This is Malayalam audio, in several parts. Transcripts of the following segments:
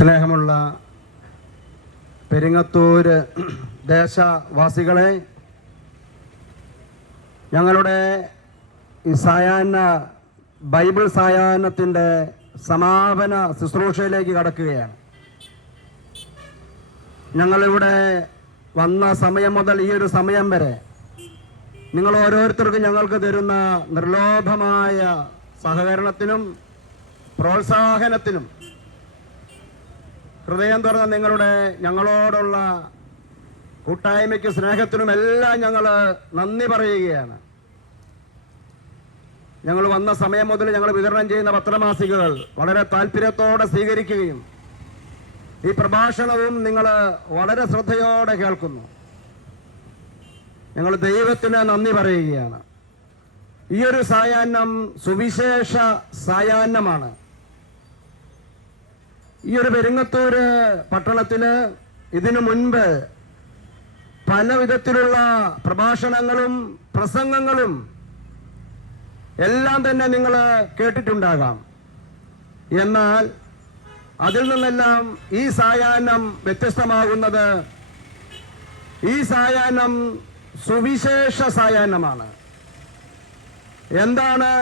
സ്നേഹമുള്ള പെരിങ്ങത്തൂർ ദേശവാസികളെ, ഞങ്ങളുടെ ഈ ബൈബിൾ സായാഹ്നത്തിൻ്റെ സമാപന ശുശ്രൂഷയിലേക്ക് കടക്കുകയാണ്. ഞങ്ങളിവിടെ വന്ന സമയം മുതൽ ഈ ഒരു സമയം വരെ നിങ്ങൾ ഓരോരുത്തർക്കും ഞങ്ങൾക്ക് തരുന്ന നിർലോഭമായ സഹകരണത്തിനും പ്രോത്സാഹനത്തിനും ഹൃദയം തുറന്ന ഞങ്ങളോടുള്ള കൂട്ടായ്മയ്ക്ക് സ്നേഹത്തിനും എല്ലാം ഞങ്ങൾ നന്ദി പറയുകയാണ്. ഞങ്ങൾ വന്ന സമയം മുതൽ ഞങ്ങൾ വിതരണം ചെയ്യുന്ന പത്രമാസികകൾ വളരെ താല്പര്യത്തോടെ സ്വീകരിക്കുകയും ഈ പ്രഭാഷണവും നിങ്ങൾ വളരെ ശ്രദ്ധയോടെ കേൾക്കുന്നു. ഞങ്ങൾ ദൈവത്തിന് നന്ദി പറയുകയാണ്. ഈ ഒരു സായാഹ്നം സുവിശേഷ സായാഹ്നമാണ്. ഈ ഒരു പെരിങ്ങത്തൂര് പട്ടണത്തിന് ഇതിനു മുൻപ് പല വിധത്തിലുള്ള പ്രഭാഷണങ്ങളും പ്രസംഗങ്ങളും എല്ലാം തന്നെ നിങ്ങൾ കേട്ടിട്ടുണ്ടാകാം. എന്നാൽ അതിൽ നിന്നെല്ലാം ഈ സായാഹ്നം വ്യത്യസ്തമാകുന്നത് ഈ സായാഹ്നം സുവിശേഷ സായാഹ്നമാണ്. എന്താണ്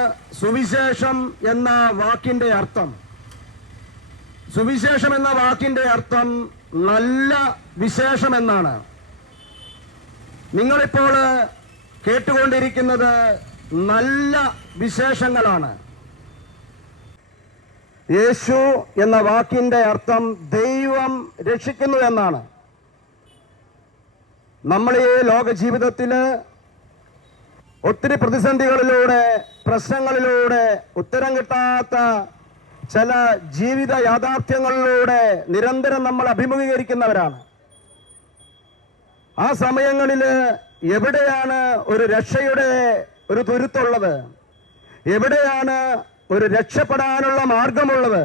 സുവിശേഷം എന്ന വാക്കിന്റെ അർത്ഥം? സുവിശേഷം എന്ന വാക്കിന്റെ അർത്ഥം നല്ല വിശേഷം എന്നാണ്. നിങ്ങളിപ്പോൾ കേട്ടുകൊണ്ടിരിക്കുന്നത് നല്ല വിശേഷങ്ങളാണ്. യേശു എന്ന വാക്കിന്റെ അർത്ഥം ദൈവം രക്ഷിക്കുന്നു എന്നാണ്. നമ്മൾ ഈ ലോക ജീവിതത്തില് ഒത്തിരി പ്രതിസന്ധികളിലൂടെ, പ്രശ്നങ്ങളിലൂടെ, ഉത്തരം കിട്ടാത്ത ചില ജീവിത യാഥാർത്ഥ്യങ്ങളിലൂടെ നിരന്തരം നമ്മൾ അഭിമുഖീകരിക്കുന്നവരാണ്. ആ സമയങ്ങളിൽ എവിടെയാണ് ഒരു രക്ഷയുടെ ഒരു തുരുത്തുള്ളത്? എവിടെയാണ് ഒരു രക്ഷപ്പെടാനുള്ള മാർഗമുള്ളത്?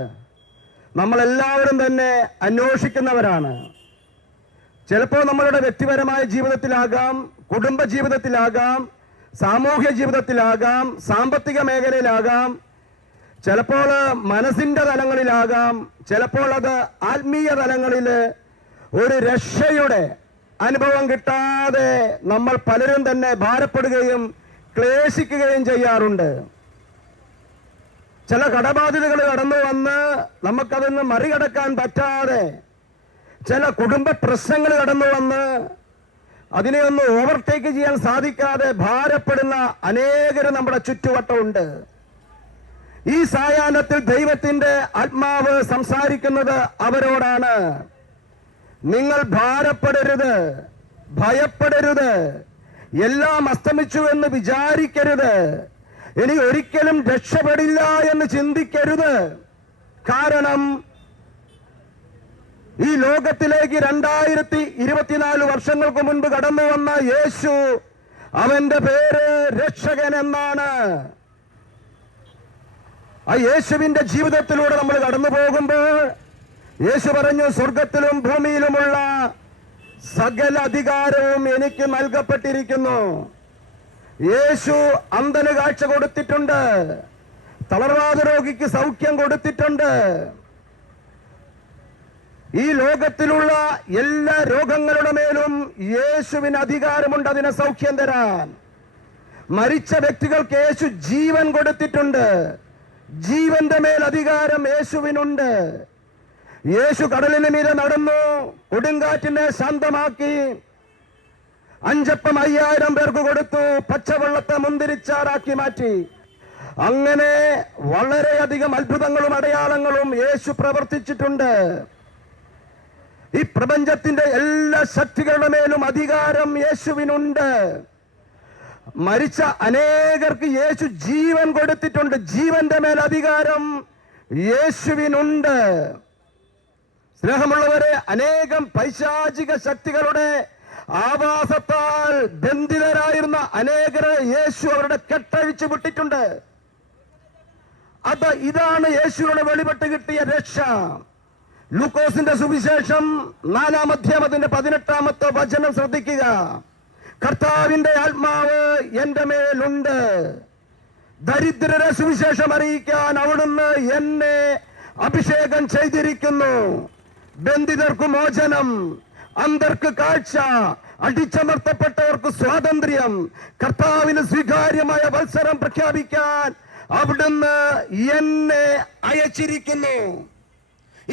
നമ്മളെല്ലാവരും തന്നെ അന്വേഷിക്കുന്നവരാണ്. ചിലപ്പോൾ നമ്മളുടെ വ്യക്തിപരമായ ജീവിതത്തിലാകാം, കുടുംബ ജീവിതത്തിലാകാം, സാമൂഹ്യ ജീവിതത്തിലാകാം, സാമ്പത്തിക മേഖലയിലാകാം, ചിലപ്പോൾ മനസ്സിന്റെ തലങ്ങളിലാകാം, ചിലപ്പോൾ അത് ആത്മീയ തലങ്ങളിൽ ഒരു രക്ഷയുടെ അനുഭവം കിട്ടാതെ നമ്മൾ പലരും തന്നെ ഭാരപ്പെടുകയും ക്ലേശിക്കുകയും ചെയ്യാറുണ്ട്. ചില കടബാധ്യതകൾ കടന്നു വന്ന് നമുക്കതൊന്ന് മറികടക്കാൻ പറ്റാതെ, ചില കുടുംബ പ്രശ്നങ്ങൾ കടന്നു വന്ന് അതിനെ ഒന്ന് ഓവർടേക്ക് ചെയ്യാൻ സാധിക്കാതെ ഭാരപ്പെടുന്ന അനേകരും നമ്മുടെ ചുറ്റുവട്ടമുണ്ട്. ഈ സായാഹ്നത്തിൽ ദൈവത്തിന്റെ ആത്മാവ് സംസാരിക്കുന്നത് അവരോടാണ്. നിങ്ങൾ ഭാരപ്പെടരുത്, ഭയപ്പെടരുത്, എല്ലാം അസ്തമിച്ചു എന്ന് വിചാരിക്കരുത്, ഇനി ഒരിക്കലും രക്ഷപ്പെടില്ല എന്ന് ചിന്തിക്കരുത്. കാരണം ഈ ലോകത്തിലേക്ക് 2024 വർഷങ്ങൾക്ക് മുൻപ് കടന്നു വന്ന യേശു, അവന്റെ പേര് രക്ഷകൻ എന്നാണ്. ആ യേശുവിന്റെ ജീവിതത്തിലൂടെ നമ്മൾ കടന്നു പോകുമ്പോൾ യേശു പറഞ്ഞു, സ്വർഗത്തിലും ഭൂമിയിലുമുള്ള സകല അധികാരവും എനിക്ക് നൽകപ്പെട്ടിരിക്കുന്നു. യേശു അന്ധന് കാഴ്ച കൊടുത്തിട്ടുണ്ട്, തളർവാദ രോഗിക്ക് സൗഖ്യം കൊടുത്തിട്ടുണ്ട്. ഈ ലോകത്തിലുള്ള എല്ലാ രോഗങ്ങളുടെ മേലും യേശുവിന് അധികാരമുണ്ട് അതിനെ സൗഖ്യം തരാൻ. മരിച്ച വ്യക്തികൾക്ക് യേശു ജീവൻ കൊടുത്തിട്ടുണ്ട്. ജീവന്റെ മേൽ അധികാരം യേശുവിനുണ്ട്. യേശു കടലിന് മീതെ നടന്നു, കൊടുങ്കാറ്റിനെ ശാന്തമാക്കി, 5 അപ്പം 5000 പേർക്ക് കൊടുത്തു, പച്ചവെള്ളത്തെ മുന്തിരിച്ചാറാക്കി മാറ്റി. അങ്ങനെ വളരെയധികം അത്ഭുതങ്ങളും അടയാളങ്ങളും യേശു പ്രവർത്തിച്ചിട്ടുണ്ട്. ഈ പ്രപഞ്ചത്തിന്റെ എല്ലാ ശക്തികളുടെ മേലും അധികാരം യേശുവിനുണ്ട്. മരിച്ച അനേകർക്ക് യേശു ജീവൻ കൊടുത്തിട്ടുണ്ട്. ജീവന്റെ മേൽ അധികാരം യേശുവിനുണ്ട്. സ്നേഹമുള്ളവരെ, അനേകം പൈശാചിക ശക്തികളുടെ ആവാസത്താൽ ബന്ധിതരായിരുന്ന അനേകരെ യേശു അവരുടെ കെട്ടഴിച്ചു വിട്ടിട്ടുണ്ട്. ഇതാണ് യേശുവിനോട് വെളിപ്പെട്ട് കിട്ടിയ രക്ഷ. ലൂക്കോസിന്റെ സുവിശേഷം 4-ാം അധ്യായത്തിന്റെ 18-ാമത്തെ വചനം ശ്രദ്ധിക്കുക. കർത്താവിന്റെ ആത്മാവ് എന്റെ മേലുണ്ട്, ദരിദ്രരെ സുവിശേഷം അറിയിക്കാൻ അവിടുന്ന് എന്നെ അഭിഷേകം ചെയ്തിരിക്കുന്നു. ബന്ധിതർക്ക് മോചനം, അന്ധർക്ക് കാഴ്ച, അടിച്ചമർത്തപ്പെട്ടവർക്ക് സ്വാതന്ത്ര്യം, കർത്താവിന് സ്വീകാര്യമായ വത്സരം പ്രഖ്യാപിക്കാൻ അവിടുന്ന് എന്നെ അയച്ചിരിക്കുന്നു.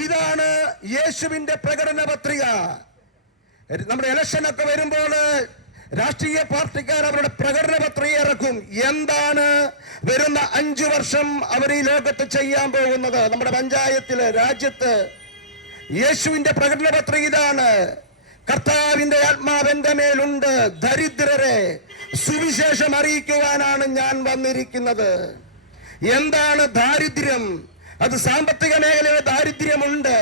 ഇതാണ് യേശുവിന്റെ പ്രകടന പത്രിക. നമ്മുടെ ഇലക്ഷനൊക്കെ വരുമ്പോൾ രാഷ്ട്രീയ പാർട്ടിക്കാർ അവരുടെ പ്രകടന പത്രിക ഇറക്കും. എന്താണ് വരുന്ന 5 വർഷം അവർ ഈ ലോകത്ത് ചെയ്യാൻ പോകുന്നത്? നമ്മുടെ പഞ്ചായത്തില്, രാജ്യത്ത് യേശുവിന്റെ പ്രകടന പത്രിക ഇതാണ്: കർത്താവിന്റെ ആത്മാവെന്റെ മേലുണ്ട്, ദരിദ്രരെ സുവിശേഷം അറിയിക്കുവാനാണ് ഞാൻ വന്നിരിക്കുന്നത്. എന്താണ് ദാരിദ്ര്യം? അത് സാമ്പത്തിക മേഖലയിലെ ദാരിദ്ര്യമുണ്ട്,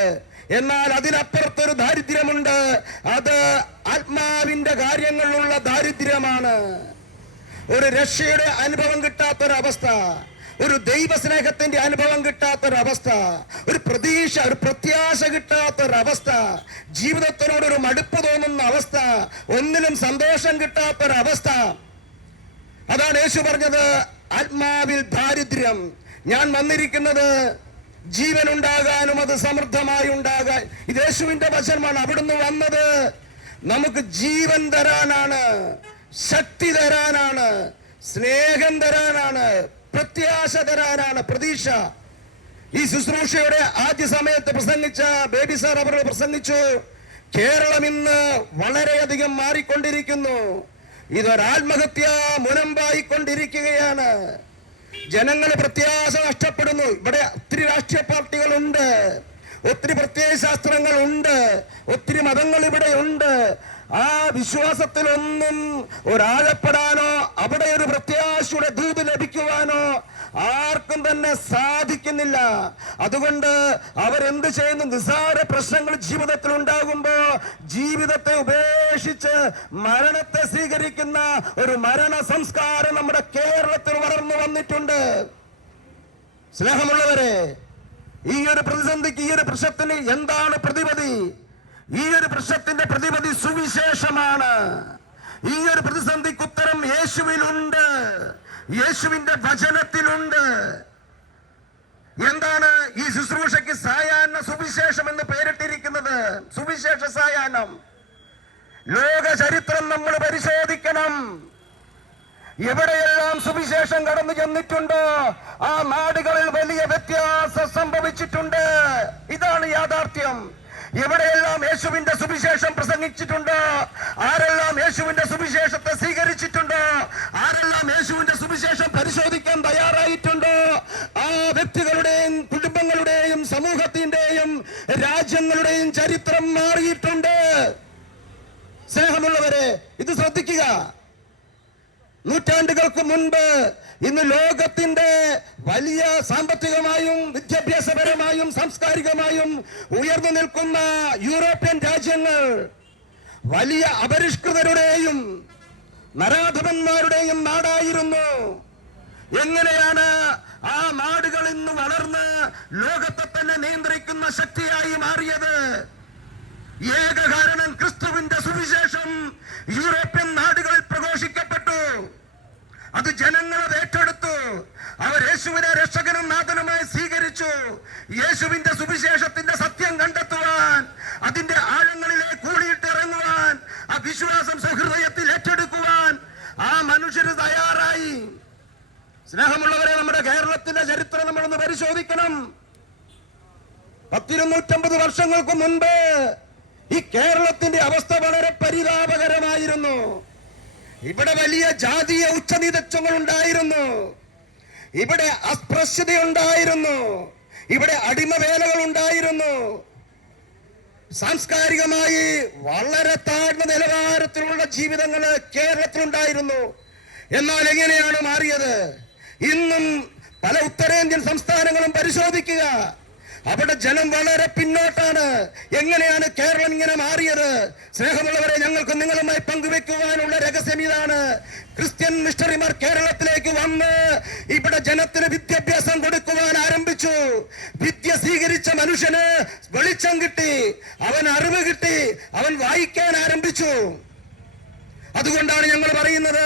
എന്നാൽ അതിനപ്പുറത്തൊരു ദാരിദ്ര്യമുണ്ട്. അത് ആത്മാവിന്റെ കാര്യങ്ങളിലുള്ള ദാരിദ്ര്യമാണ്. ഒരു രക്ഷയുടെ അനുഭവം കിട്ടാത്തൊരവസ്ഥ, ഒരു ദൈവസ്നേഹത്തിന്റെ അനുഭവം കിട്ടാത്തൊരവസ്ഥ, ഒരു പ്രതീക്ഷ, ഒരു പ്രത്യാശ കിട്ടാത്തൊരവസ്ഥ, ജീവിതത്തിനോടൊരു മടുപ്പ് തോന്നുന്ന അവസ്ഥ, ഒന്നിലും സന്തോഷം കിട്ടാത്തൊരവസ്ഥ. അതാണ് യേശു പറഞ്ഞത്, ആത്മാവിൽ ദാരിദ്ര്യം. ഞാൻ വന്നിരിക്കുന്നത് ജീവൻ ഉണ്ടാകാനും അത് സമൃദ്ധമായി ഉണ്ടാകാൻ. ഇത് യേശുവിന്റെ വചനമാണ്. അവിടുന്ന് വന്നത് നമുക്ക് ജീവൻ തരാനാണ്, ശക്തി തരാനാണ്, സ്നേഹം തരാനാണ്, പ്രത്യാശ തരാനാണ്, പ്രതീക്ഷ. ഈ ശുശ്രൂഷയുടെ ആദ്യ സമയത്ത് പ്രസംഗിച്ച ബേബി സാർ അവർ പ്രസംഗിച്ചു, കേരളം ഇന്ന് വളരെയധികം മാറിക്കൊണ്ടിരിക്കുന്നു. ഇതൊരാത്മഹത്യ മുനമ്പായിക്കൊണ്ടിരിക്കുകയാണ്. ജനങ്ങൾ പ്രത്യാശ നഷ്ടപ്പെടുന്നു. ഇവിടെ ഒത്തിരി രാഷ്ട്രീയ പാർട്ടികളുണ്ട്, ഒത്തിരി പ്രത്യയശാസ്ത്രങ്ങൾ ഉണ്ട്, ഒത്തിരി മതങ്ങൾ ഇവിടെ ഉണ്ട്. ആ വിശ്വാസത്തിലൊന്നും ഒരാഴപ്പെടാനോ അവിടെ ഒരു പ്രത്യാശയുടെ ദൂത് ലഭിക്കുവാനോ ആർക്കും തന്നെ സാധിക്കുന്നില്ല. അതുകൊണ്ട് അവരെന്ത് ചെയ്യുന്നു? നിസ്സാര പ്രശ്നങ്ങൾ ജീവിതത്തിൽ ഉണ്ടാകുമ്പോ ജീവിതത്തെ ഉപേക്ഷിച്ച് മരണത്തെ സ്വീകരിക്കുന്ന ഒരു മരണ സംസ്കാരം നമ്മുടെ കേരളത്തിൽ വളർന്നു വന്നിട്ടുണ്ട്. സ്നേഹമുള്ളവരെ, ഈ ഒരു പ്രതിസന്ധിക്ക്, ഈ ഒരു പ്രശ്നത്തിന് എന്താണ് പ്രതിവിധി? ഈ ഒരു പ്രശ്നത്തിന്റെ പ്രതിവിധി സുവിശേഷമാണ്. ഈ ഒരു പ്രതിസന്ധിക്ക് ഉത്തരം യേശുവിലുണ്ട്, യേശുവിന്റെ വചനത്തിലുണ്ട്. എന്താണ് ഈ ശുശ്രൂഷയ്ക്ക് സായാഹ്ന സുവിശേഷം എന്ന് പേരിട്ടിരിക്കുന്നത്? സുവിശേഷ സായാഹ്നം. ലോക ചരിത്രം നമ്മൾ പരിശോധിക്കണം. എവിടെയെല്ലാം സുവിശേഷം കടന്നു ചെന്നിട്ടുണ്ടോ ആ നാടുകളിൽ വലിയ വ്യത്യാസം സംഭവിച്ചിട്ടുണ്ട്. ഇതാണ് യാഥാർത്ഥ്യം. എവിടെയെല്ലാം യേശുവിന്റെ സുവിശേഷം പ്രസംഗിച്ചിട്ടുണ്ടോ, ആരെല്ലാം യേശുവിന്റെ സുവിശേഷത്തെ സ്വീകരിച്ചിട്ടുണ്ടോ, ആരെല്ലാം യേശുവിന്റെ സുവിശേഷം പരിശോധിക്കാൻ തയ്യാറായിട്ടുണ്ടോ, ആ വ്യക്തികളുടെയും കുടുംബങ്ങളുടെയും സമൂഹത്തിന്റെയും രാജ്യങ്ങളുടെയും ചരിത്രം മാറിയിട്ടുണ്ട്. സ്നേഹമുള്ളവരെ, ഇത് ശ്രദ്ധിക്കുക. നൂറ്റാണ്ടുകൾക്ക് മുൻപ് ഇന്ന് ലോകത്തിന്റെ വലിയ സാമ്പത്തികമായും വിദ്യാഭ്യാസപരമായും സാംസ്കാരികമായും ഉയർന്നു നിൽക്കുന്ന യൂറോപ്യൻ രാജ്യങ്ങൾ വലിയ അപരിഷ്കൃതരുടെയും നരാധമന്മാരുടെയും നാടായിരുന്നു. എങ്ങനെയാണ് ആ നാടുകൾ ഇന്ന് വളർന്ന് ലോകത്തെ തന്നെ നിയന്ത്രിക്കുന്ന ശക്തിയായി മാറിയത്? ഏക കാരണം, ക്രിസ്തുവിന്റെ സുവിശേഷം യൂറോപ്യൻ നാടുകളിൽ പ്രഘോഷിക്കപ്പെട്ടു. അത് ജനങ്ങൾ അത് ഏറ്റെടുത്തു. അവർ യേശുവിനെ രക്ഷകനും നാഥനുമായി സ്വീകരിച്ചു. യേശുവിന്റെ സുവിശേഷത്തിന്റെ സത്യം കണ്ടെത്തുവാൻ, അതിന്റെ ആഴങ്ങളിലേക്ക് കൂടിയിട്ടിറങ്ങുവാൻ, ആ വിശ്വാസം സഹൃദയത്തിൽ ഏറ്റെടുക്കുവാൻ ആ മനുഷ്യർ തയ്യാറായി. സ്നേഹമുള്ളവരെ, നമ്മുടെ കേരളത്തിന്റെ ചരിത്രം നമ്മളൊന്ന് പരിശോധിക്കണം. 150 വർഷങ്ങൾക്ക് മുൻപ് ഈ കേരളത്തിന്റെ അവസ്ഥ വളരെ പരിതാപകരമായിരുന്നു. ഇവിടെ വലിയ ജാതീയ ഉച്ചനീചത്വങ്ങൾ ഉണ്ടായിരുന്നു, ഇവിടെ അസ്പൃശ്യതയുണ്ടായിരുന്നു, ഇവിടെ അടിമവേലകൾ ഉണ്ടായിരുന്നു. സാംസ്കാരികമായി വളരെ താഴ്ന്ന നിലവാരത്തിലുള്ള ജീവിതങ്ങൾ കേരളത്തിലുണ്ടായിരുന്നു. എന്നാൽ എങ്ങനെയാണ് മാറിയത്? ഇന്നും പല ഉത്തരേന്ത്യൻ സംസ്ഥാനങ്ങളും പരിശോധിക്കുക, അവിടെ ജനം വളരെ പിന്നോട്ടാണ്. എങ്ങനെയാണ് കേരളം ഇങ്ങനെ മാറിയത്? സ്നേഹമുള്ളവരെ, ഞങ്ങൾക്ക് നിങ്ങളുമായി പങ്കുവെക്കുവാനുള്ള രഹസ്യം ഇതാണ്. ക്രിസ്ത്യൻ മിഷണറിമാർ കേരളത്തിലേക്ക് വന്ന് ഇവിടെ ജനത്തിന് വിദ്യാഭ്യാസം കൊടുക്കുവാൻ ആരംഭിച്ചു. വിദ്യ സ്വീകരിച്ച മനുഷ്യന് വെളിച്ചം കിട്ടി, അവൻ അറിവ് കിട്ടി, അവൻ വായിക്കാൻ ആരംഭിച്ചു. അതുകൊണ്ടാണ് ഞങ്ങൾ പറയുന്നത്,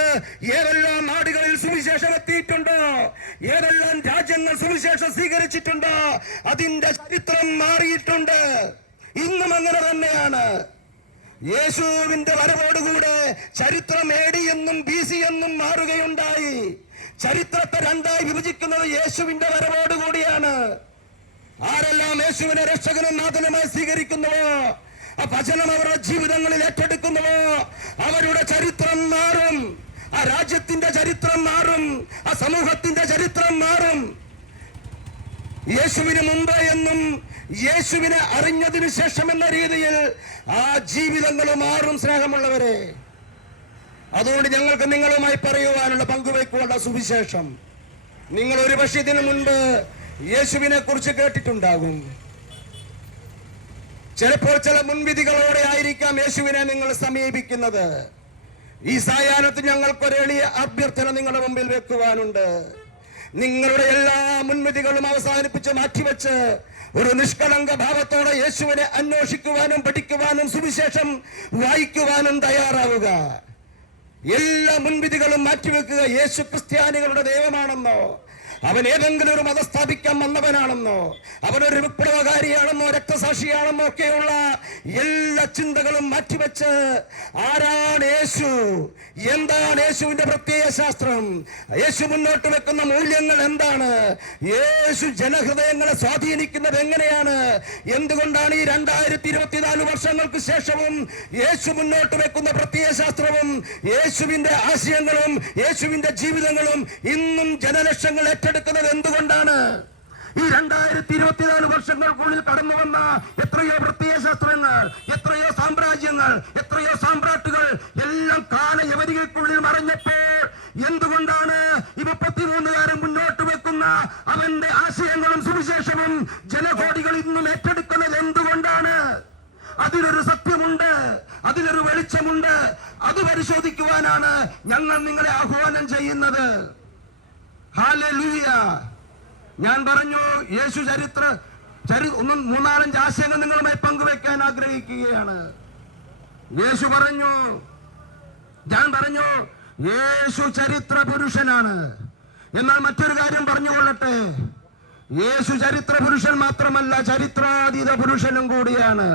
ഏതെല്ലാം നാടുകളിൽ സുവിശേഷം എത്തിയിട്ടുണ്ടോ, ഏതെല്ലാം രാജ്യങ്ങൾ സുവിശേഷം സ്വീകരിച്ചിട്ടുണ്ടോ, അതിന്റെ ചരിത്രം മാറിയിട്ടുണ്ട്. ഇന്നും അങ്ങനെ തന്നെയാണ്. യേശുവിന്റെ വരവോടുകൂടെ ചരിത്രം AD എന്നും BC എന്നും മാറുകയുണ്ടായി. ചരിത്രത്തെ രണ്ടായി വിഭജിക്കുന്നത് യേശുവിന്റെ വരവോടുകൂടിയാണ്. ആരെല്ലാം യേശുവിനെ രക്ഷകനും നാഥനുമായി സ്വീകരിക്കുന്നുവോ, ആ വചനം അവരുടെ ജീവിതങ്ങളിൽ ഏറ്റെടുക്കുന്നുവോ, അവരുടെ ചരിത്രം മാറും. ആ രാജ്യത്തിന്റെ ചരിത്രം മാറും. ആ സമൂഹത്തിന്റെ ചരിത്രം മാറും. യേശുവിന് മുമ്പ് എന്നും യേശുവിനെ അറിഞ്ഞതിനു ശേഷം എന്ന രീതിയിൽ ആ ജീവിതങ്ങൾ മാറും. സ്നേഹമുള്ളവരെ, അതുകൊണ്ട് ഞങ്ങൾക്ക് നിങ്ങളുമായി പറയുവാനുള്ള പങ്കുവയ്ക്കുവാനുള്ള സുവിശേഷം. നിങ്ങൾ ഒരു പക്ഷേ ഇതിനു മുൻപ് യേശുവിനെ കുറിച്ച് കേട്ടിട്ടുണ്ടാകും. ചിലപ്പോൾ ചില മുൻവിധികളോടെ ആയിരിക്കാം യേശുവിനെ നിങ്ങൾ സമീപിക്കുന്നത്. ഈ സായാഹ്നത്ത് ഞങ്ങൾക്കൊരു എളിയ അഭ്യർത്ഥന നിങ്ങളുടെ മുമ്പിൽ വെക്കുവാനുണ്ട്. നിങ്ങളുടെ എല്ലാ മുൻവിധികളും അവസാനിപ്പിച്ച് മാറ്റിവെച്ച് ഒരു നിഷ്കളങ്ക ഭാവത്തോടെ യേശുവിനെ അന്വേഷിക്കുവാനും പഠിക്കുവാനും സുവിശേഷം വായിക്കുവാനും തയ്യാറാവുക. എല്ലാ മുൻവിധികളും മാറ്റിവെക്കുക. യേശു ക്രിസ്ത്യാനികളുടെ ദൈവമാണെന്നോ, അവൻ ഏതെങ്കിലും ഒരു മതം സ്ഥാപിക്കാൻ വന്നവനാണെന്നോ, അവനൊരു വിപ്ലവകാരിയാണെന്നോ രക്തസാക്ഷിയാണെന്നോ ഒക്കെയുള്ള എല്ലാ ചിന്തകളും മാറ്റിവെച്ച് ആരാണ് യേശു, എന്താണ് യേശുവിന്റെ പ്രത്യയ ശാസ്ത്രം, യേശു മുന്നോട്ട് വെക്കുന്ന മൂല്യങ്ങൾ എന്താണ്, യേശു ജനഹൃദയങ്ങളെ സ്വാധീനിക്കുന്നത് എങ്ങനെയാണ്, എന്തുകൊണ്ടാണ് ഈ 2024 വർഷങ്ങൾക്ക് ശേഷവും യേശു മുന്നോട്ട് വെക്കുന്ന പ്രത്യയ ശാസ്ത്രവും യേശുവിന്റെ ആശയങ്ങളും യേശുവിന്റെ ജീവിതങ്ങളും ഇന്നും ജനലക്ഷങ്ങൾ ഏറ്റെടുക്കുന്നത് എന്തുകൊണ്ടാണ്? ഈ 2024 വർഷങ്ങൾക്കുള്ളിൽ കടന്നു വന്ന എത്രയോ പ്രത്യയ ശാസ്ത്രങ്ങൾ, എത്രയോ സാമ്രാജ്യങ്ങൾ, എത്രയോ സാമ്രാട്ടുകൾ എല്ലാം കാലയവധികൾക്കുള്ളിൽ മറഞ്ഞപ്പോൾ എന്തുകൊണ്ടാണ് ഈ 33കാരൻ മുന്നോട്ട് വെക്കുന്ന അവന്റെ ആശയങ്ങളും സുവിശേഷവും ജനകോടികൾ ഇന്നും ഏറ്റെടുക്കുന്നത് എന്തുകൊണ്ടാണ്? അതിലൊരു സത്യമുണ്ട്, അതിലൊരു വെളിച്ചമുണ്ട്. അത് പരിശോധിക്കുവാനാണ് ഞങ്ങൾ നിങ്ങളെ ആഹ്വാനം ചെയ്യുന്നത്. ഹല്ലേലൂയ. ഞാൻ പറഞ്ഞു, യേശു ചരിത്ര 3-4 ആശയങ്ങൾ നിങ്ങളുമായി പങ്കുവെക്കാൻ ആഗ്രഹിക്കുകയാണ്. യേശു പറഞ്ഞു, ഞാൻ പറഞ്ഞു, യേശു ചരിത്ര പുരുഷനാണ്. എന്നാൽ മറ്റൊരു കാര്യം പറഞ്ഞുകൊള്ളട്ടെ, യേശു ചരിത്ര പുരുഷൻ മാത്രമല്ല, ചരിത്രാതീത പുരുഷനും കൂടിയാണ്.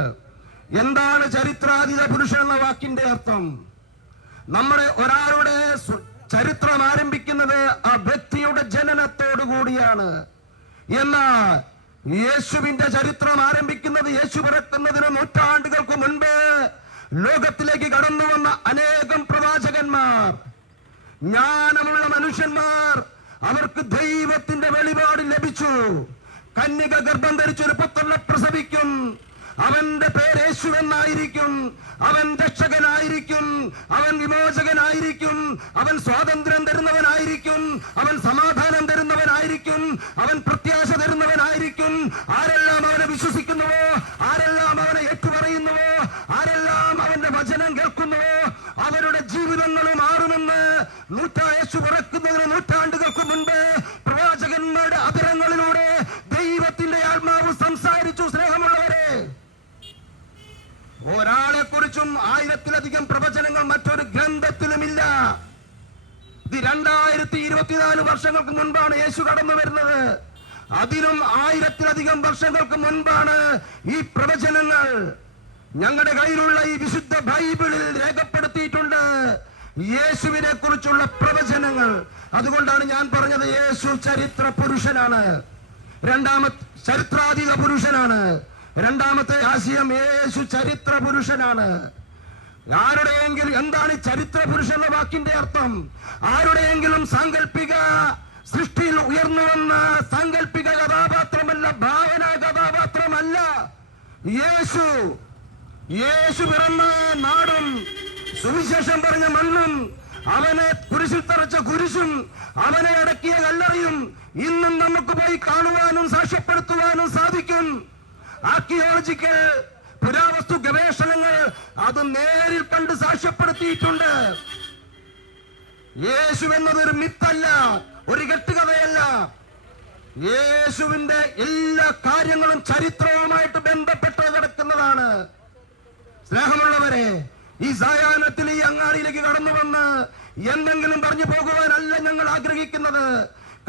എന്താണ് ചരിത്രാതീത പുരുഷൻ എന്ന വാക്കിന്റെ അർത്ഥം? നമ്മുടെ ഒരാളുടെ ചരിത്രം ആരംഭിക്കുന്നത് ആ വ്യക്തിയുടെ ജനനത്തോടു കൂടിയാണ്. എന്നാൽ യേശുവിന്റെ ചരിത്രം ആരംഭിക്കുന്നത് യേശു പിറക്കുന്നതിന് നൂറ്റാണ്ടുകൾക്ക് മുൻപ് ലോകത്തിലേക്ക് കടന്നു വന്ന അനേകം പ്രവാചകന്മാർ, ജ്ഞാനമുള്ള മനുഷ്യന്മാർ, അവർക്ക് ദൈവത്തിന്റെ വെളിപാട് ലഭിച്ചു. കന്യക ഗർഭം ധരിച്ചൊരു പുത്രനെ പ്രസവിക്കും, അവന്റെ പേര് യേശു എന്നായിരിക്കും, അവൻ രക്ഷകനായിരിക്കും, അവൻ വിമോചകനായിരിക്കും, അവൻ സ്വാതന്ത്ര്യം തരുന്നവനായിരിക്കും, അവൻ സമാധാനം തരുന്നവനായിരിക്കും, അവൻ പ്രത്യാശ തരുന്നവനായിരിക്കും. ആരെല്ലാം അവനെ വിശ്വസിക്കുന്നുവോ, ആരെല്ലാം അവനെ ഏറ്റുപറയുന്നുവോ, ആരെല്ലാം അവന്റെ വചനം കേൾക്കുന്നുവോ, അവരുടെ ജീവിതങ്ങൾ മാറുമെന്ന് യേശു പിറക്കുന്നതിന് നൂറ്റാണ്ടുകൾക്ക് മുൻപ് പ്രവാചകന്മാരുടെ അധരങ്ങളിലൂടെ ദൈവത്തിന്റെ ആത്മാവ് സംസാരിച്ചു. സ്നേഹമുള്ളവരെ, ഒരാളെ കുറിച്ചും 1000-ലധികം പ്രവചനങ്ങൾ മറ്റൊരു ഗ്രന്ഥത്തിലുമില്ല. ഇത് 2024 വർഷങ്ങൾക്ക് മുൻപാണ് യേശു കടന്നു വരുന്നത്. അതിനും 1000-ലധികം വർഷങ്ങൾക്ക് മുൻപാണ് ഈ പ്രവചനങ്ങൾ. ഞങ്ങളുടെ കയ്യിലുള്ള ഈ വിശുദ്ധ ബൈബിളിൽ രേഖപ്പെടുത്തിയിട്ടുണ്ട് യേശുവിനെ കുറിച്ചുള്ള പ്രവചനങ്ങൾ. അതുകൊണ്ടാണ് ഞാൻ പറഞ്ഞത് യേശു ചരിത്ര പുരുഷനാണ്. ചരിത്രാതീത പുരുഷനാണ്. രണ്ടാമത്തെ ആശയം, യേശു ചരിത്ര പുരുഷനാണ്. ആരുടെയെങ്കിലും, എന്താണ് ചരിത്ര പുരുഷൻ എന്ന വാക്കിന്റെ അർത്ഥം? ആരുടെയെങ്കിലും സാങ്കല്പിക സൃഷ്ടിയിൽ ഉയർന്നു വന്ന സാങ്കല്പിക കഥാപാത്രമല്ല, ഭാവന കഥാപാത്രമല്ല. യേശു പിറന്ന നാടും സുവിശേഷം പറഞ്ഞ മണ്ണും അവനെ കുരിശിൽ തറച്ച കുരിശും അവനെ അടക്കിയ കല്ലറയും ഇന്നും നമുക്ക് പോയി കാണുവാനും സാക്ഷ്യപ്പെടുത്തുവാനും സാധിക്കും. ആർക്കിയോളജിക്കൽ പുരാവസ്തു ഗവേഷണങ്ങൾ അത് നേരിൽ കണ്ട് സാക്ഷ്യപ്പെടുത്തിയിട്ടുണ്ട്. യേശു എന്നതൊരു മിത്തല്ല, ഒരു കെട്ടുകഥയല്ല. യേശുവിന്റെ എല്ലാ കാര്യങ്ങളും ചരിത്രവുമായിട്ട് ബന്ധപ്പെട്ട് കിടക്കുന്നതാണ്. സ്നേഹമുള്ളവരെ, ഈ സായാഹ്നത്തിൽ ഈ അങ്ങാടിയിലേക്ക് കടന്നു വന്ന് എന്തെങ്കിലും പറഞ്ഞു പോകുവാനല്ല ഞങ്ങൾ ആഗ്രഹിക്കുന്നത്.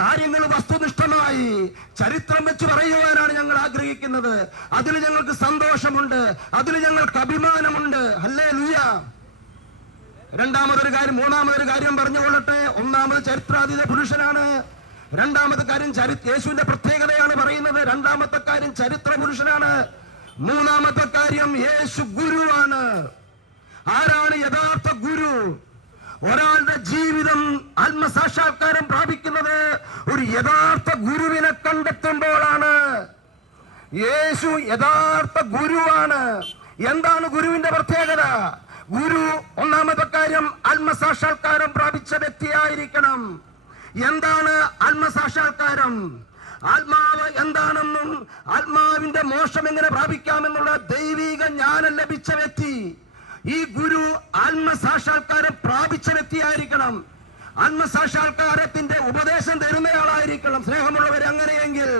കാര്യങ്ങൾ വസ്തുനിഷ്ഠമായി ചരിത്രം വെച്ച് പറയുവാനാണ് ഞങ്ങൾ ആഗ്രഹിക്കുന്നത്. അതിൽ ഞങ്ങൾക്ക് സന്തോഷമുണ്ട്, അതിൽ ഞങ്ങൾക്ക് അഭിമാനമുണ്ട്. ഹല്ലേലൂയ. മൂന്നാമതൊരു കാര്യം പറഞ്ഞുകൊള്ളട്ടെ. ഒന്നാമത് ചരിത്രാതീത പുരുഷനാണ്. രണ്ടാമത്തെ കാര്യം യേശുവിന്റെ പ്രത്യേകതയാണ് പറയുന്നത്. രണ്ടാമത്തെ കാര്യം ചരിത്ര പുരുഷനാണ്. മൂന്നാമത്തെ കാര്യം യേശു ഗുരുവാണ്. ആരാണ് യഥാർത്ഥ ഗുരു? ഒരാളുടെ ജീവിതം ആത്മസാക്ഷാത്കാരം പ്രാപിക്കുന്നത് ഒരു യഥാർത്ഥ ഗുരുവിനെ കണ്ടെത്തുമ്പോഴാണ്. യേശു യഥാർത്ഥ ഗുരുവാണ്. എന്താണ് ഗുരുവിന്റെ പ്രത്യേകത? ഗുരു ഒന്നാമത്തെ കാര്യം ആത്മസാക്ഷാത്കാരം പ്രാപിച്ച വ്യക്തിയായിരിക്കണം. എന്താണ് ആത്മസാക്ഷാത്കാരം? ആത്മാവ് എന്താണെന്നും ആത്മാവിന്റെ മോക്ഷം എങ്ങനെ പ്രാപിക്കാമെന്നുള്ള ദൈവിക ജ്ഞാനം ലഭിച്ച വ്യക്തി. ഈ ഗുരു ആത്മസാക്ഷാത്കാരം പ്രാപിച്ച വ്യക്തിയായിരിക്കണം. ആത്മസാക്ഷാത്കാരത്തിന്റെ ഉപദേശം തരുന്നയാളായിരിക്കണം. സ്നേഹമുള്ളവരെ, അങ്ങനെയെങ്കിൽ